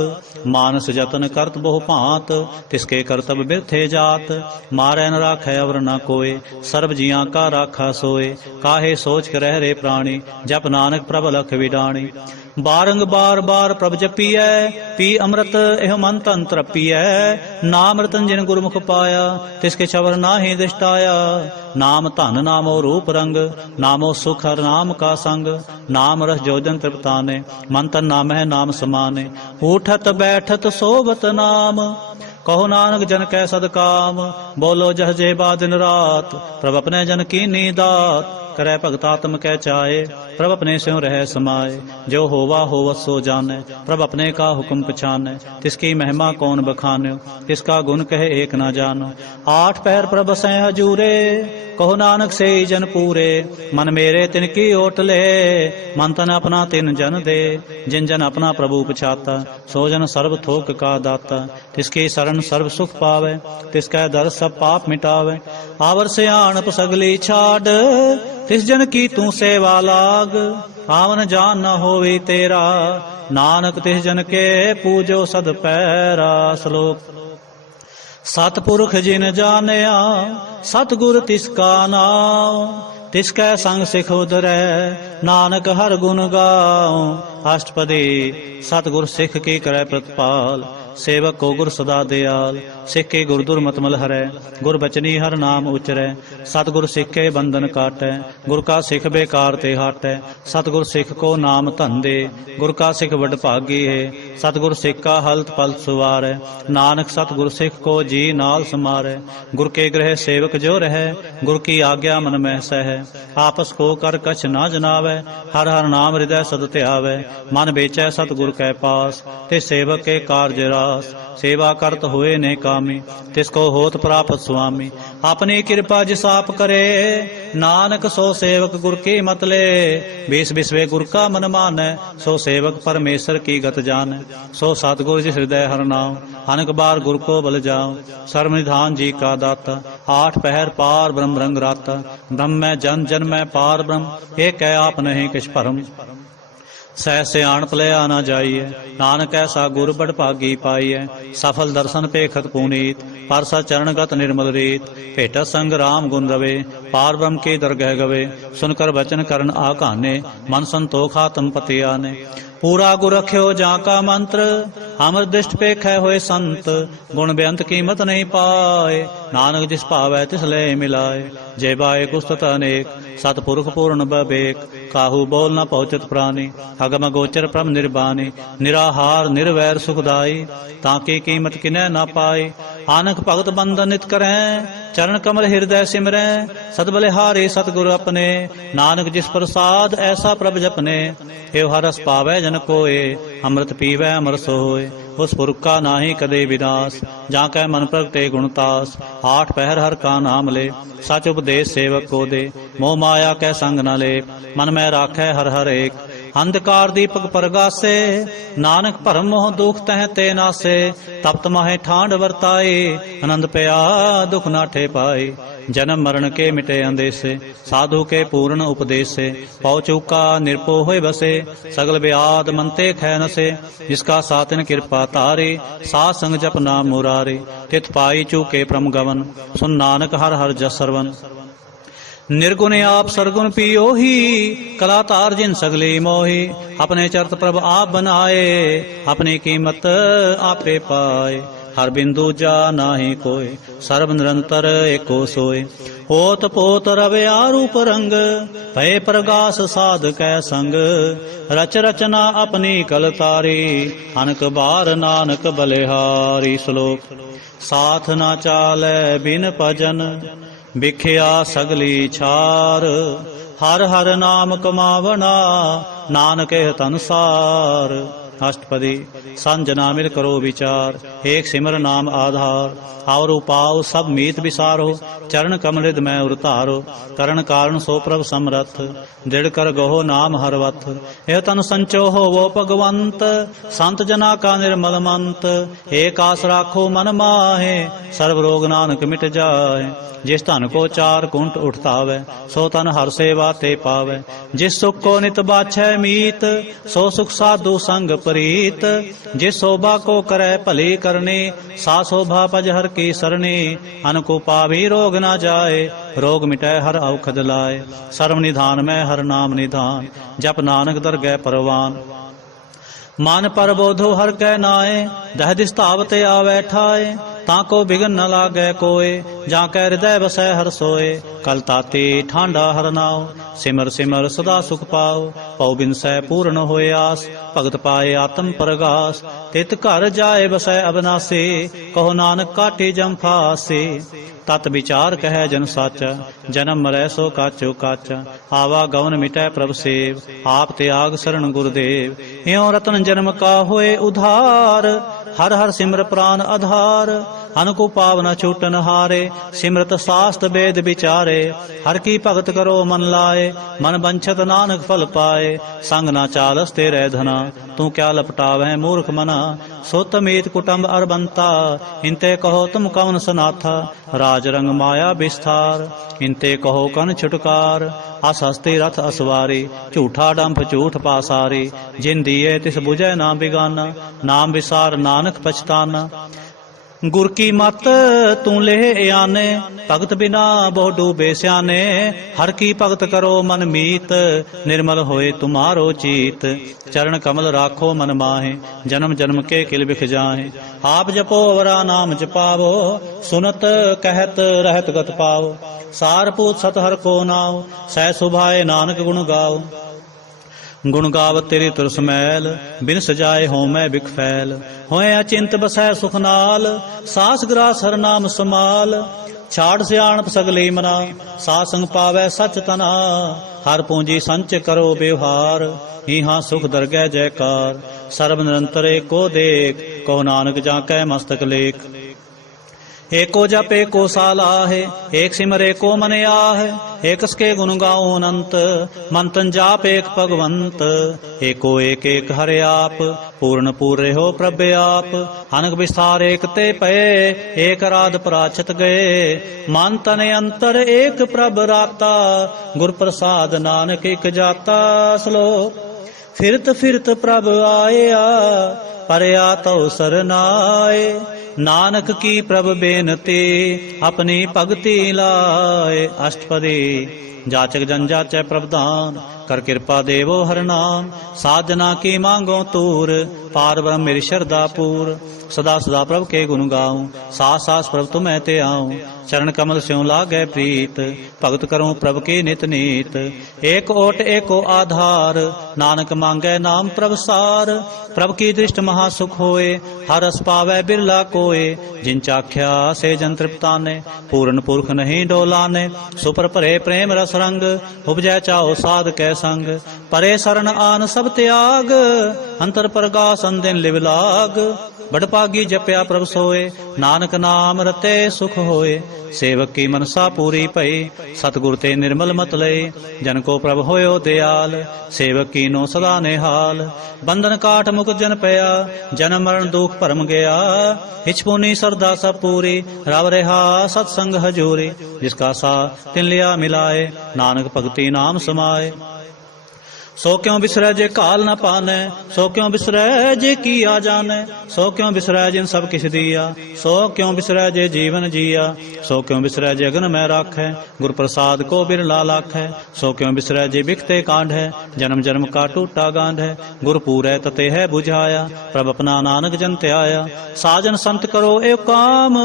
मानस जतन करत बहु भांत, तिसके करतब बिरथे जात। मारै न राखै अवर न कोय, सर्व जियां का राखा सो। सोए, काहे सोच कर रह रे प्राणी, जप नानक प्रभ लख विडाणी। बारंग बार बार प्रभ जपीਐ, पी अमृत एह मन तन तरपीਐ। नाम रतन जिन गुरमुख पाया, तिसके छवर नाहि दृष्टाया। नाम धन नामो रूप रंग, नामो सुख हर नाम का संग। नाम रस जोजन तृप्ताने, मन तन नाम है नाम समाने। उठत बैठत सोबत नाम, कहो नानक जन कै सदकाम। बोलो जह जेबा दिन रात, प्रभ अपने जन की नीदात। करे भगत आत्म कै चाहे, प्रभ अपने स्यों रह समाए। जो होवा होवत सो जाने, प्रभ अपने का हुक्म पछाने। तिसकी महिमा कौन बखान्यो, तिसका गुण कहे एक ना जानो। आठ पहर प्रभ सै हजूरे, कहो नानक से जन पूरे। मन मेरे तिनकी ओट ले, मन तन अपना तिन जन दे। जिन जन अपना प्रभु पछाता, सो जन सर्व थोक का दाता। तिसकी शरण सर्व सुख पावे, तिसकै दर सब पाप मिटावे। आवर सियाणप सगली छाड़, तिस जन की तू सेवा लाग। आवन जान न होवे तेरा, नानक तिस जन के पूजो सद पैरा। श्लोक। सतपुरख जिन जानिया, सतगुर तिसका नाम। तिसकै संग सिख उधरै, नानक हर गुण गाओ। अष्टपदी। सतगुर सिख की करै प्रतिपाल, सेवक को गुर सदा दयाल। सिख के गुर दुर्मतमल हरै, गुर बचनी हर नाम उचरै। सतगुर सिख के बंधन काटै, गुर का सिख बेकार ते हाटै। सतगुर सिख को नाम धन दे, गुर का सिख वड भागी है। सतगुर सिख का हलत पलत सुवारै, नानक सतगुर सिख को जी नाल समारै। गुर के गृह सेवक जो रहै, गुर की आज्ञा मन में सहै। आपस को कर कछ ना जनावै, हर हर नाम हृदय सद ध्यावै। मन बेचै सतगुर कै पास, ते सेवक के कारज रास। सेवा करत होए ने कामी, तिसको होत प्राप्त स्वामी। अपनी कृपा जिस आप करे, नानक सो सेवक गुर की मत ले। बीस बिसवे गुर का मन मानै, सो सेवक परमेश्वर की गत जानै। सो सतगुर जिस हृदय हर नाम, अनक बार गुर को बल जाओ। सर्वनिधान जी का दाता, आठ पहर पार ब्रह्म रंग राता। ब्रह्म में जन जन में पार ब्रह्म, एक है आप नहीं किछ भरम। सह सियाण भलिया ना जाइए, नानक ऐसा गुर बड़ भागी पाइए। सफल दर्शन पेखत पुनीत, परसा चरणगत निर्मल रीत। भेटत संग राम गुण रवे, पार ब्रह्म की दरगह गवे। सुनकर वचन करन आकाने, मन संतोख आत्म पति आने। पूरा गुर रख्यो जा का मंत्र, अमर दृष्ट पेखै होए संत। गुण बेअंत कीमत नहीं पाए, नानक जिस पावै तिस ले मिलाए। जय बाए कुस्तत अनेक, सतपुरख पूर्ण बबेक। काहू बोल न पहुँचत प्राणी, अगम गोचर परम निर्बाणी। निराहार निर्वैर सुखदाई, ताकि कीमत किनै न पाई। आनक भगत बंधन नित करै, चरण कमल हृदय सिमरै। सद बलिहारी सतगुर अपने, नानक जिस प्रसाद ऐसा प्रभ जपने। एव हरस पावै जन कोय, अमृत पीवै अमर सोय। उस पुरख का नाहि कदे विनाश, जाकै मन प्रगटे गुणतास। आठ पहर हर का नाम ले, सच उपदेश सेवक को दे। मोह माया कै संग न ले, मन में राखै हर हर एक। अंधकार दीपक परगासे, नानक भरम मोह दुख तह ते नासे। तप्त माहे ठांड वरताए, आनंद पया दुख नाठे पाए। जन्म मरण के मिटे अंदेसे, साधु के पूर्ण उपदेसे। पौ चूका निरपो होय बसे, सगल व्याध मनते खै नसे। जिसका सातिन कृपा तारे, साध संग जप नाम मुरारे। तित पाई चूके प्रम गवन, सुन नानक हर हर जस सरवन। निर्गुण आप सरगुण पियो ही, कला तार जिन सगली मोही। अपने चरत प्रभ आप बनाए, अपनी कीमत आपे पाए। हर बिंदु जा नाही कोय, सर्व निरंतर एको सोय। होत पोत रवे आरूप रंग, भय प्रगास साध कै संग। रच रचना अपनी कल तारी, अनक बार नानक बलिहारी। श्लोक। साथ ना चालै बिन भजन, बिख्या सगली छार। हर हर नाम कमावना, नानक तनसार। अष्टपदी। संजना मिल करो विचार, एक सिमर नाम आधार। और उपाव सब मीत विसारो, चरण कमलिद में उरतारो। करण कारण सो प्रभ समरथ, दृढ़ कर गहो नाम हरवथ। यह तन संचो हो वो भगवंत, संत जना का निर्मल मंत। एक आस राखो मन माहे, सर्व रोग नानक मिट जाए। जिस धन को चार कुंट उठतावे, सो तन हर सेवा ते पावे। जिस सुख को नित बाछै मीत, सो सुख साधु संग विपरीत। जे शोभा को करे भली करनी, सा शोभा पज हर की सरनी। अनको पावी रोग न जाए, रोग मिटै हर औखद लाए। सर्व निधान में हर नाम निधान, जप नानक दरगह परवान। मन पर बोधो हर कै नाए, दह दिस धावत आवे ठाए। ताको बिघन न लागे कोय, जाके हृदय बसै हर सोए। कल ताती ठांडा हर नाव, सिमर सिमर सदा सुख पाओ। पौ बिन सै पूर्ण होए आस, भगत पाए आत्म परगास। तित घर जाए बसै अबनासी, कहो नानक काटी जम फासी। तत विचार कह जन साचा, जन्म मरै सो काचो काचा। आवा गवन मिटै प्रभ सेव, आप त्याग शरण गुरुदेव। इयों रतन जन्म का होए उधार, हर हर सिमर प्राण आधार। अनको पावना छूटन हारे, सिमरत शास्त्र वेद विचारे। हर की भगत करो मन लाए, मन बंछत नानक फल पाए। संग ना चालस तेरे धना, तू क्या लपटावे मूर्ख मना। सोत मीत कुटुंब अरबंता, इनते कहो तुम कौन सनाथा। राज रंग माया विस्तार, इनते कहो कन छुटकार। अस हस्ती रथ असवारी, झूठा डंफ झूठ पासारी। जिन दिए तिस बुझे ना बिगाना, नाम विसार नानक पछताना। गुर की मत तू ले आने, भगत बिना बहु डूबे स्याने। हर की भगत करो मन मीत, निर्मल होए तुम्हारो चीत। चरण कमल राखो मन माहे, जन्म जन्म के किल बिख जाहे। आप जपो अवरा नाम जपावो, सुनत कहत रहत गत पाओ। सारपूत सत हर को नाव, सह सुभाए नानक गुण गाओ। गुण गावत तेरी तुरस मैल, बिन सजाए हों मैं बिख फैल। होए अचिंत बसै सुख नाल, सास ग्रास हर नाम समाल। छाड़ सियाणप सगली मना, सासंग पावै सच तना। हर पूंजी संच करो व्यवहार, इहाँ सुख दरगह जयकार। सर्व निरंतर एको देख, कहो नानक जाकै मस्तक लेख। एको जप एको सालाहे, एक सिमर एको मन आहे। एकस के गुण गाओ अनंत, मन तन जाप एक भगवंत। एको एक एक हरे आप, पूर्ण पूरे हो प्रभ आप। अनक विस्तार एक ते पए, एक राध पराछत गए। मन तन अंतर एक प्रभ राता, गुर प्रसाद नानक एक जाता। श्लोक फिरत फिरत प्रभ आया, परया तो सरनाए। नानक की प्रभ बेनती, अपनी भगति लाए। अष्टपदी जाचक जन जाचै प्रभदान, कर कृपा देवो हर नाम। साधना की मांगो तूर, पार ब्रह्म मेरी श्रद्धा पूर। सदा सदा प्रभ के गुण गाऊं, सास सास प्रभ तुम्हें ते आऊं। चरण कमल स्यों लागे प्रीत, भगत करूं प्रभ की नित नीत। एक ओट एको आधार, नानक मांगे नाम प्रभ सार। प्रभ की दृष्ट महासुख होए, हर रस पावै बिरला कोय। जिन चाख्या से जन तृप्ताने, पूर्ण पुरख नहीं डोलाने। सुपर भरे प्रेम रस रंग, उपजै चाहो साध कै संग। परे शरण आन सब त्याग, अंतर प्रगास अंदिन लिव लाग। बड़ पागी जपया प्रभ सोए, नानक नाम रते सुख होए। सेवक की मनसा पूरी भई, सतगुर ते निर्मल मत लय। जन को प्रभ होयो दयाल, सेवक की नो सदा निहाल। बंधन काट मुक्त जन पया, जन्म मरण दुख भरम गया। इछ पुनी सरदा सब पूरी, रव रहा सत्संग हजूरी। जिसका सा तिन लिया मिलाए, नानक भगति नाम समाए। सो क्यों बिसरै जे काल न पाने, सो क्यों बिसरै जे किया जाने। सो क्यों बिसरै जिन सब किछ दिया, सो क्यों बिसरै जे जीवन जिया। सो क्यों बिसरै जे अगन में राखै, गुर प्रसाद को बिरला लाखै। सो क्यों बिसरै जे बिखते कांड है, जन्म जन्म का टूटा गांध है। गुर पूरै तते है बुझाया, प्रभ अपना नानक जन त्याया। साजन संत करो एक काम,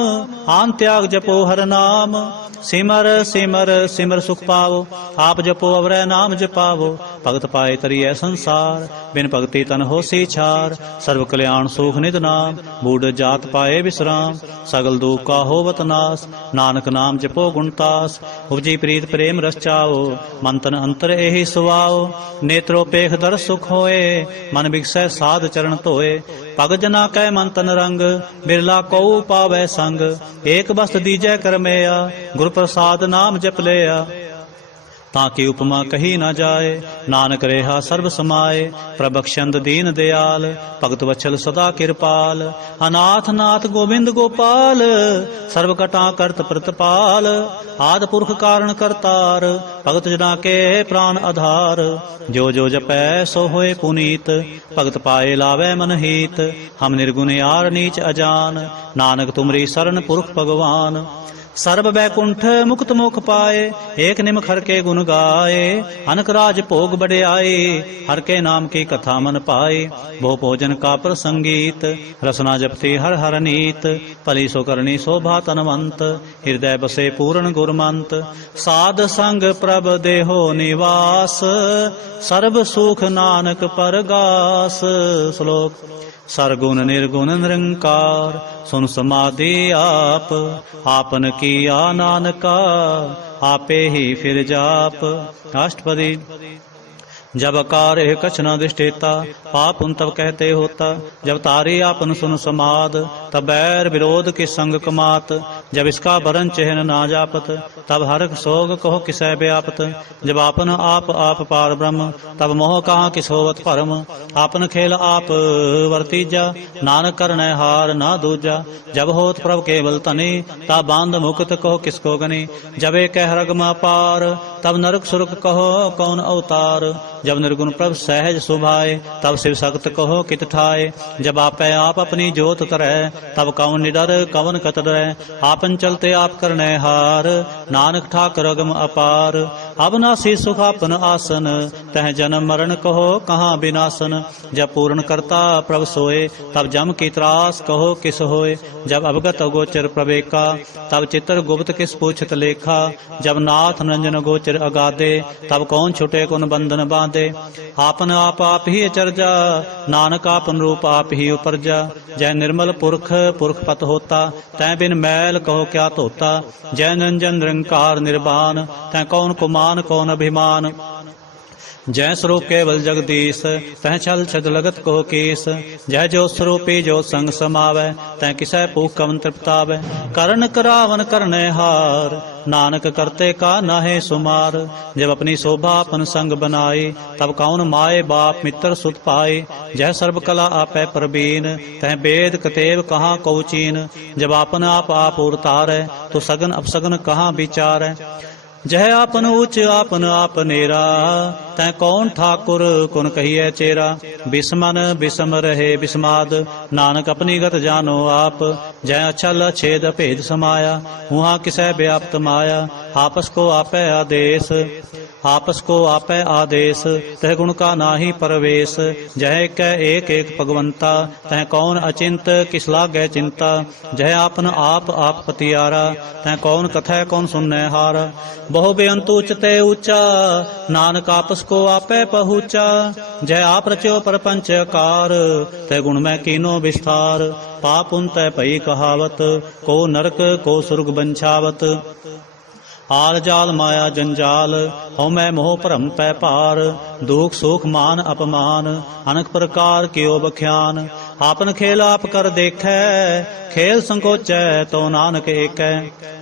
आन त्याग जपो हर नाम। सिमर सिमर सिमर सुख पावो, आप जपो अवरै नाम जपावो। भगत पाए तरिए संसार, बिन भगति तन होसी छार। सर्व कल्याण सुख निध नाम, बूढ़ जात पाए विश्राम। सगल दुख का होवत नाश, नानक नाम जपो गुणतास। उपजी प्रीत प्रेम रस चाओ, मन तन अंतर एहि सुवाओ। नेत्रोपेख दर सुख होए, मन बिगसै साध चरण धोए। भगत जना कै मन तन रंग, बिरला कौ पावै संग। एक बस्त दीजै करमेया, गुर प्रसाद नाम जप लिया। ताकि उपमा कही न जाए। नानक रेहा सर्व समाए, प्रबख्शंद दीन दयाल, भगत वत्सल सदा कृपाल। अनाथ नाथ गोविंद गोपाल, सर्व कटा करत प्रतपाल। आद पुरख कारण करतार, भगत जना के प्राण आधार। जो जो जपै सो होए पुनीत, भगत पाए लावे मन हीत। हम निर्गुण यार नीच अजान, नानक तुमरी शरण पुरख भगवान। सर्व बैकुंठ मुक्त मोख पाए, एक निमख हर के गुण गाए। अनक राज भोग बड़ियाए, हर के नाम की कथा मन पाए। भो भोजन का प्रसंगीत, रसना जपती हर हर नीत। भली सो करनी शोभा तनवंत, हृदय बसे पूर्ण गुरमंत। साध संग प्रभ देहो निवास, सर्व सुख नानक परगास। श्लोक। सरगुण निर्गुण निरंकार, सुन समाधि आप। आपन किया नानका, आपे ही फिर जाप। अष्टपदी। जब अकार कछ न दृष्टेता, पाप उन तब कहते होता। जब तारी आपन सुन समाद, तब बैर विरोध के संग कमात। जब इसका बरन चहन ना जापत, तब हरक सोग कहो किसै व्यापत। जब आपन आप आप पार ब्रह्म, तब मोह कहाँ किस होवत भरम। आपन खेल आप वर्तीजा, नानक करनै हार ना दूजा। जब होत प्रभ केवल तनि, तब बांध मुक्त कहो किसको गनि। जब एक कह रगम अपार, तब नरक सुरक कहो कौन अवतार। जब निर्गुण प्रभ सहज सुभाए, तब शिव सक्त कहो कित ठाए। जब आपै आप अपनी जोत तरह, तब कौन निडर कवन कत डरै। आपन चलते आप करनै हार, नानक ठाकर अगम अपार। अब नासी सुख आपन आसन, तह जन्म मरण कहो कहाँ विनाशन। जब पूर्ण करता प्रभ सोए, तब जम की त्रास कहो किस होए। जब अवगत अगोचर प्रवेका, तब चित्र गुप्त किस पूछत लेखा। जब नाथ नंजन गोचर अगाधे, तब कौन छुटे कुन बंधन बांधे। आपन आप आप ही चर्जा, नानक आपन रूप आप ही उपरजा। जय निर्मल पुरख पुरख पत होता, तै बिन मैल कहो क्या धोता। जय निरंजन निरंकार निर्वाण, तै कौन कुमान कौन अभिमान। जय स्वरूप केवल जगदीश, तह छल छद लगत को केस। जय जो स्वरूपी जो संग समावै, तै किसै भूख कवन तृप्तावै। करण करावन करनै हार, नानक करते का नाहे सुमार। जब अपनी शोभा अपन संग बनाई, तब कौन माए बाप मित्र सुत पाए। जय सर्व कला आपै प्रवीण, तह वेद कतेव कहाँ कौ चीन। जब आपन आप उरतारै, तो सगन अपसगन कहाँ विचारै। जय आपन उच आपन आप नेरा, तै कौन ठाकुर कुन कहिए चेरा। बिस्मन बिस्म रहे बिस्माद, नानक अपनी गत जानो आप। जय अछल छेद भेद समाया, हुआ किसै व्याप्त माया। आपस को आपै आदेश, आपस को आपै आदेश। तह गुण का नाहि परवेश, जय कै एक एक भगवंता। तह कौन अचिंत किस लागै चिंता। जय आपन आप पतियारा, तह कौन कथै कौन सुननै हारा। बहु बेअंत उचते ऊंचा, नानक आपस को आपै पहुँचा। जय आप रच्यो परपंच कार, तह गुण में कीनो विस्तार। पाप उन तै भई कहावत, को नरक को सुर्ग बंछावत। आल जाल माया जंजाल, हो मैं मोह भरम पै पार। दुख सुख मान अपमान, अनक प्रकार कियो बख्यान। आपन खेल आप कर देखै, खेल संकोचै तो नानक एकै।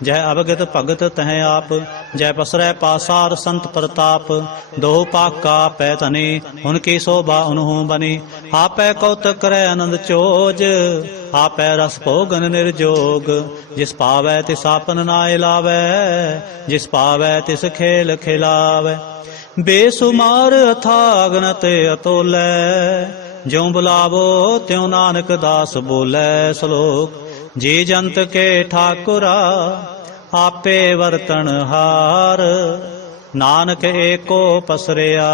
जय अवगत भगत तह आप, जय पसरै पासार संत प्रताप। दो पाक का पै तनी, उनकी शोभा उन्हों बनी। आपै कौतक करै आनंद चोज, आपै रस भोगन निर्जोग। जिस पावै तिस आपन नाय लावै, जिस पावै तिस खेल खिलावै। बेसुमार अथागनत अतोलै, ज्यों बुलावो त्यों नानक दास बोलै। श्लोक। जी जंत के ठाकुरा, आपे वर्तन हार। नानक एको पसरिया,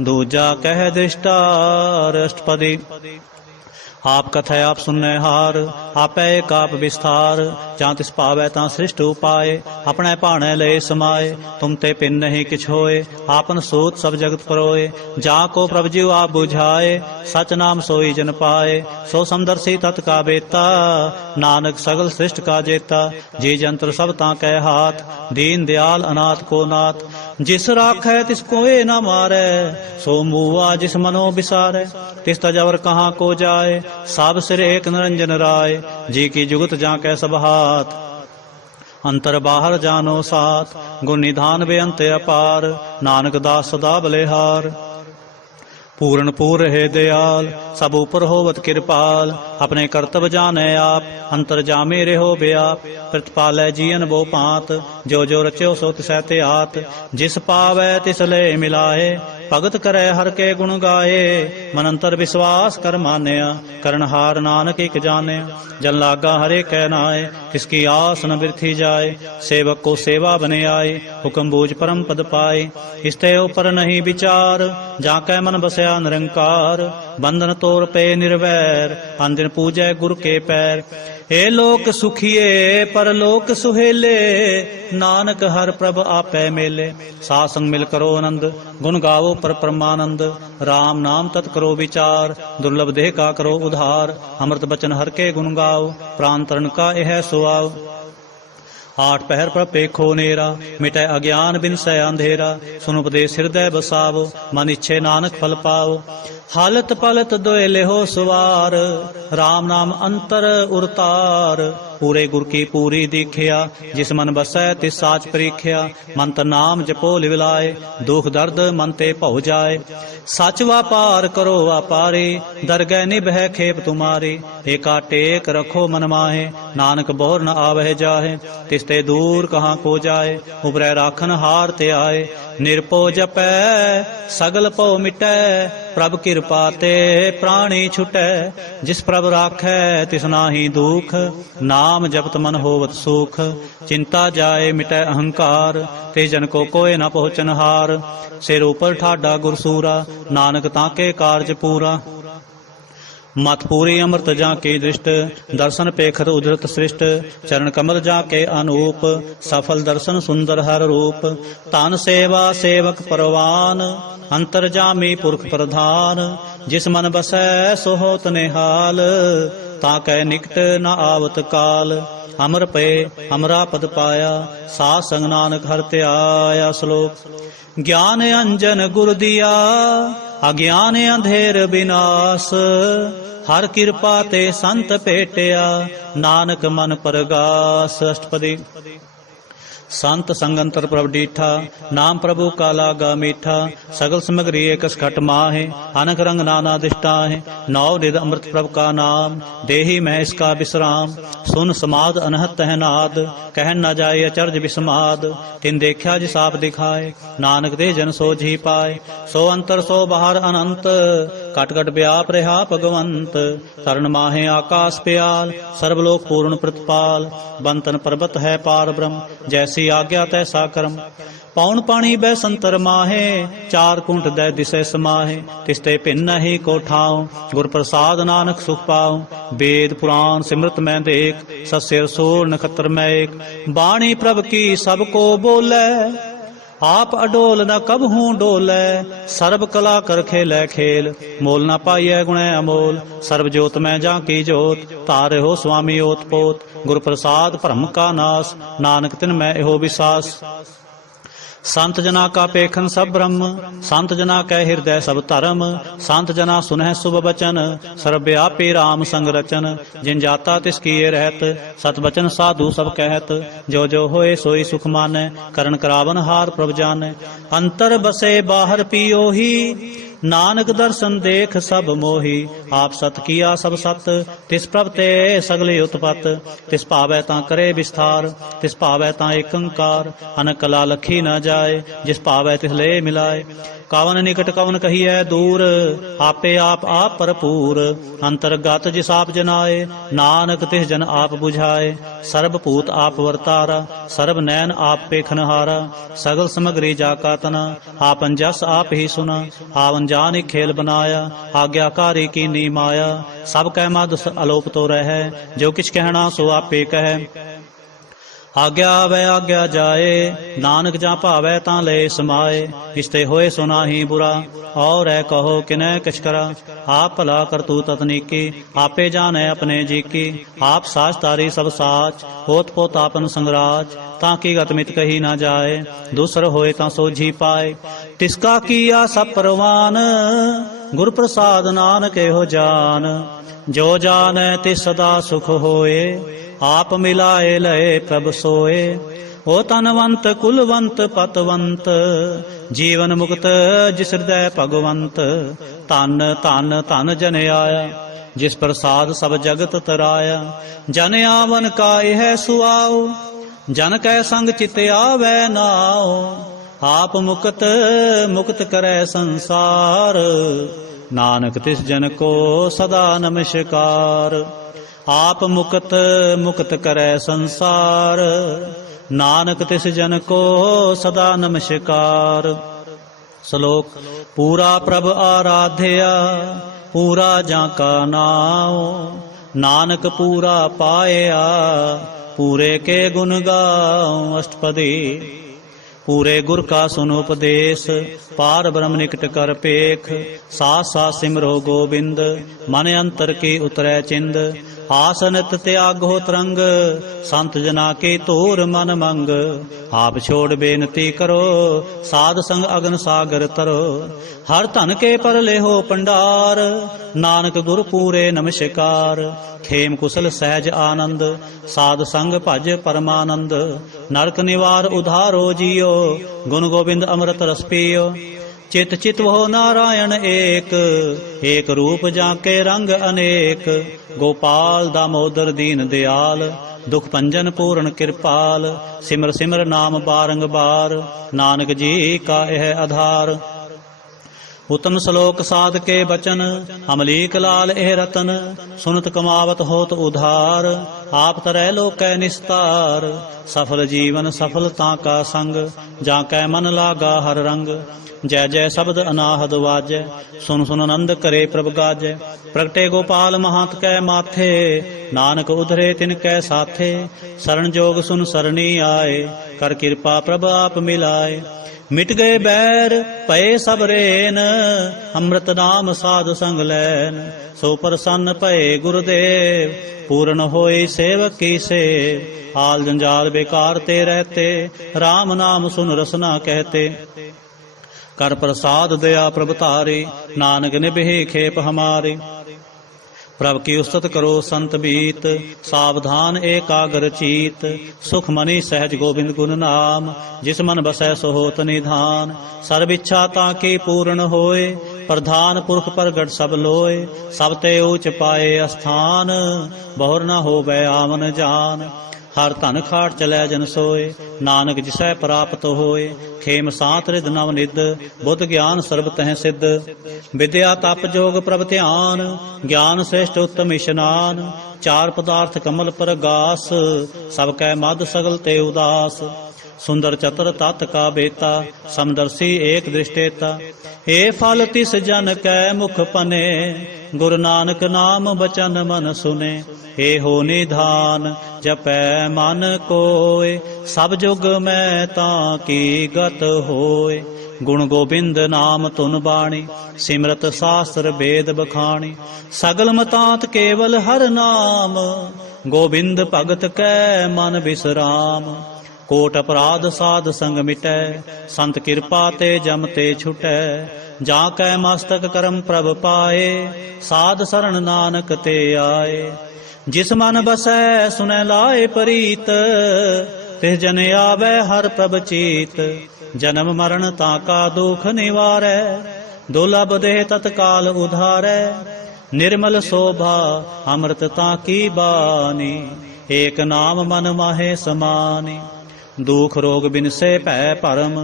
दूजा कह दृष्टार। अष्टपदी। आप कथै आप सुननै हार, आपै एक आप विस्तार। जां तिस पावै तां सृष्ट उपाय, अपने भाणै लय समाए। तुम ते पिन नहीं किछ होए, आपन सूत सब जगत परोए। जा को प्रभु जीव आप बुझाए, सच नाम सोई जन पाए। सो समदर्शी तत् का बेता, नानक सगल सृष्ट का जेता। जी जंत्र सब ताकै हाथ, दीन दयाल अनाथ को नाथ। जिस राखै तिस कोय न मारै, सो मूआ जिस मनो बिसारै। तिस तजवर कहाँ को जाए, सब सिर एक निरंजन राय। जी की जुगत जाकै सब हाथ, ਅੰਤਰ ਬਾਹਰ ਜਾਨੋ ਸਾਥ, ਗੁਣ ਨਿਧਾਨ ਬੇਅੰਤ ਅਪਾਰ, ਨਾਨਕ ਦਾਸ ਸਦਾ ਬਲਿਹਾਰ। पूर्ण पूर है दयाल, सब ऊपर होवत कृपाल, अपने कर्तव्य जाने आप, अंतर जामे रहो व्याप, प्रतिपालै जीवन वो पात, जो जो रच्यो सो तिसै ते आत, जिस पावै तिस ले मिलाए, भगत करे हर के गुण गाए, मन अंतर विश्वास कर मान्या, करनहार नानक एक जाने, जन लागा हरे कै नाए, किसकी आस न बिरथी जाए, सेवक को सेवा बने आए, हुक्म बूझ परम पद पाए, इसते ऊपर नहीं विचार, जाकै मन बसया निरंकार, बंधन तोड़ पे निर्वैर, अंदिन पूजै गुरु के पैर, हे लोक सुखिए परलोक सुहेले, नानक हर प्रभ आपै मेले, सासंग मिल करो आनंद, गुण गावो पर परमानंद, राम नाम तत् करो विचार, दुर्लभ देह का करो उधार, अमृत बचन हर के गुण गाओ, प्राण तरण का यह सुआव। आठ पहर पर पेखो नेरा, मिटै अज्ञान बिन सै अंधेरा, सुन उपदेश हृदय बसावो, मन इच्छे नानक फल पाओ, हालत पलत दोए लेहो सवार, राम नाम अंतर उरतार, पूरे गुर की पूरी दीखिया, जिस मन बसै तिस साच परीखिया, मंत्र नाम जपो लिवलाए, दुख दर्द मन ते भौ जाए, सच व्यापार करो व्यापारी, दरगह निभह खेप तुम्हारी, एका टेक रखो मन माहे, नानक बोर न आवह जाहे, तिसते दूर कहाँ को जाए, उबरै राखन हार ते आए, निरपो जपै सगल पौ मिटै, प्रभ कृपा ते प्राणी छुटै, जिस प्रभ राखै तिस नाहि दुख, नाम जपत मन होवत सुख, चिंता जाए मिटै अहंकार, ते जन को कोय न पहुँचन हार, सिर ऊपर ठाडा गुरसूरा, नानक ताके कारज पूरा, मत पूरी अमृत जाके दृष्ट, दर्शन पेखत उधरत सृष्ट, चरण कमल जाके अनूप, सफल दर्शन सुंदर हर रूप, तान सेवा सेवक परवान, अंतर जामी पुरख प्रधान, जिस मन बसै सो होत निहाल, ताकै निकट न आवत काल, अमर पे अमरा पद पाया, साध संग नानक हर ते आया। श्लोक ज्ञान अंजन गुर दिया, अज्ञान अंधेर विनाश, हर कृपा ते संत भेटिया, नानक मन परगास। अष्टपदी संत संगंतर प्रभ डीठा, नाम प्रभु का लागा मीठा, सगल समग्री एक खट माहे, अनक रंग नाना दिष्टा है, नौ निध अमृत प्रभ का नाम, देही मैं इसका विश्राम, सुन समाद अनहत है नाद, कहन न जाए अचर्ज विस्माद, तिन देखा जिस आप दिखाए, नानक दे जन सो जी पाए, सो अंतर सो बाहर अनंत, कट कट व्याप रहा भगवंत, तरण माहे आकाश प्याल, सर्वलोक पूर्ण प्रतिपाल, बंतन पर्वत है पार ब्रह्म, जैसी आज्ञा तैसा कर्म, पौन पानी बै संतर माहे, चार कुंठ दै दिशे समाहे, तिसते भिन्न नहीं को ठाऊं, गुर प्रसाद नानक सुख पाऊं, वेद पुराण सिमृत मैं देख, ससिर सूर नखत्र मैं एक, बाणी प्रभ की सबको बोले, आप अडोल न कब हूँ डोलै, सर्ब कला कर खेलै खेल, मोल न पाइय गुणै अमोल, सर्व जोत मैं जा की जोत, तारे हो स्वामी ओत पोत, गुर प्रसाद भ्रम का नाश, नानक तिन मैं एहो विसास। संत जना का पेखन सब ब्रह्म, संत जना कै हृदय सब धर्म, संत जना सुनह शुभ बचन, सर्वव्यापी राम संग रचन, जिन जाता तिस किए रहत, सत बचन साधु सब कहत, जो जो होए सोई सुख मानै, करण करावन हार प्रभ जानै, अंतर बसे बाहर पियो ही, नानक दर्शन देख सब मोही, आप सत किया सब सत, तिस प्रभ ते सगले उत्पत, तिस पावै तां करे विस्तार, तिस पावै तां एक अंकार, अनक कला लखी न जाए, जिस पावै तिस ले मिलाए, कवन निकट कवन कहिए दूर, आपे आप भरपूर, अंतर्गत जिस आप जनाए, नानक तिस जन आप बुझाए, सर्वभूत आप वर्तारा, सर्व नैन आप पेखनहारा, सगल समग्री जाका तना, आपन जस आप ही सुना, आवन जान खेल बनाया, आज्ञाकारी की नी माया, सब कह मद अलोप तो रह, जो किछ कहना सो आपे कह, आज्ञा आवे आज्ञा जाए, नानक जा भावै तां ले समाए, इसते होए सुना ही बुरा, और है कहो किनै किछ करा, आप भला करतू ततनीकी, आपे जाने अपने जी की, आप साच तारी सब साच, होत पोत आपन संगराज, ताकि गतमित कही ना जाए, दूसर होए तां सोझी पाए, तिसका किया सब परवान, गुर प्रसाद नानक एहो जान, जो जाने तिस सदा सुख होए, आप मिलाए लय प्रभ सोए। ओ तनवंत कुलवंत पतवंत जीवन मुक्त जिस हृदय भगवंत। धन धन धन जन आया जिस प्रसाद सब जगत तराया। जन आवन का यह सुआओ जन कै संग चित आवे नाओ। आप मुक्त मुक्त करे संसार नानक तिस जन को सदा नमस्कार। आप मुक्त मुक्त करे संसार नानक तिस जन को सदा नमस्कार। श्लोक पूरा प्रभ आराध्या पूरा जाका नाओ। नानक पूरा पाया पूरे के गुण गाओ। अष्टपदी पूरे गुर का सुनो उपदेश पार ब्रह्म निकट कर पेख। साथ साथ सिमरो गोबिंद मन अंतर की उतरै चिंद। आसनत त्यागो तरंग संत जना के तोर मन मंग। आप छोड़ बेनती करो साध संग अगन सागर तरो। हर धन के पर ले हो पंडार नानक गुर पूरे नमस्कार। खेम कुशल सहज आनंद साध संग भज परमानंद। नरक निवार उधारो जियो गुण गोबिंद अमृत रस पियो। चित चित वो नारायण एक एक रूप जाके रंग अनेक। गोपाल दामोदर दीन दयाल दुख भंजन पूर्ण कृपाल। सिमर सिमर नाम बारंबार नानक जी का यह आधार। उत्तम श्लोक साध के बचन अमलीक लाल एह रतन। सुनत कमावत होत उधार आप तरह लोक निस्तार। सफल जीवन सफलता का संग जाकै मन लागा हर रंग। जय जय शब्द अनाहद वाजै सुन सुन आनंद करे प्रभ गाजै। प्रगटे गोपाल महंत कै माथे नानक उधरे तिनकै साथे। शरण जोग सुन सरणी आए कर कृपा प्रभ आप मिलाए। मिट गए बैर पए सब रेन अमृत नाम साध संग लैन। सो प्रसन्न पए गुरुदेव पूर्ण होए सेवक की सेव। आल जंजाल बेकार ते रहते राम नाम सुन रसना कहते। कर प्रसाद दया प्रभ तारे नानक निभे खेप हमारे। प्रभ की उस्तत करो संत बीत सावधान एकाग्र चीत। सुख मनी सहज गोविंद गुण नाम जिस मन बसै सो होत निधान। सर्व इच्छा ताकी पूर्ण होए प्रधान पुरख प्रगट सब लोए। सब ते ऊच पाए स्थान बहुर न होवै आमन जान। हर धन खाट चलै जन सोए नानक जिसै प्राप्त होए। खेम सात रिद नव निद बुद्ध ज्ञान सर्ब तह सिद्ध। विद्या तप जोग प्रभ ध्यान ज्ञान श्रेष्ठ उत्तम इशनान। चार पदार्थ कमल पर गास सब कै मद सगल ते उदास। सुंदर चतर तत् का बेता समदर्शी एक दृष्टेता। ए फल तिस जन कै मुख पने गुरु नानक नाम बचन मन सुने। हे हो निधान जपै मन कोय सब जुग में ताकी गत होय। गुण गोबिंद नाम तुन बाणी सिमरत शास्त्र वेद बखाणी। सगल मतांत केवल हर नाम गोबिंद भगत कै मन विश्राम। कोट अपराध साध संग मिटै संत कृपा ते जम ते छुटै। जाकै मस्तक करम प्रभ पाए साध शरण नानक ते आए। जिस मन बसै सुनै लाए प्रीत तिस जन आवे हर प्रभ चीत। जन्म मरण ताका दुख निवारै दुर्लभ देह तत्काल उधारै। निर्मल शोभा अमृत ताकी बानी एक नाम मन माहे समानी। दुख रोग बिनसे भै परम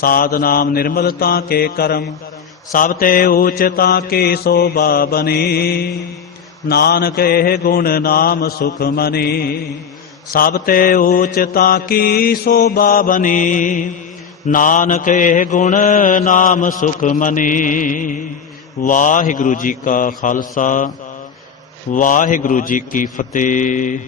साध नाम निर्मलता के करम। सब ते ऊचता की शोभा बनी नानक एह गुण नाम सुख मनी। सब ते ऊचता की शोभा बनी नानक एह गुण नाम सुख मनी। वाहिगुरु जी का खालसा वाहिगुरु जी की फतेह।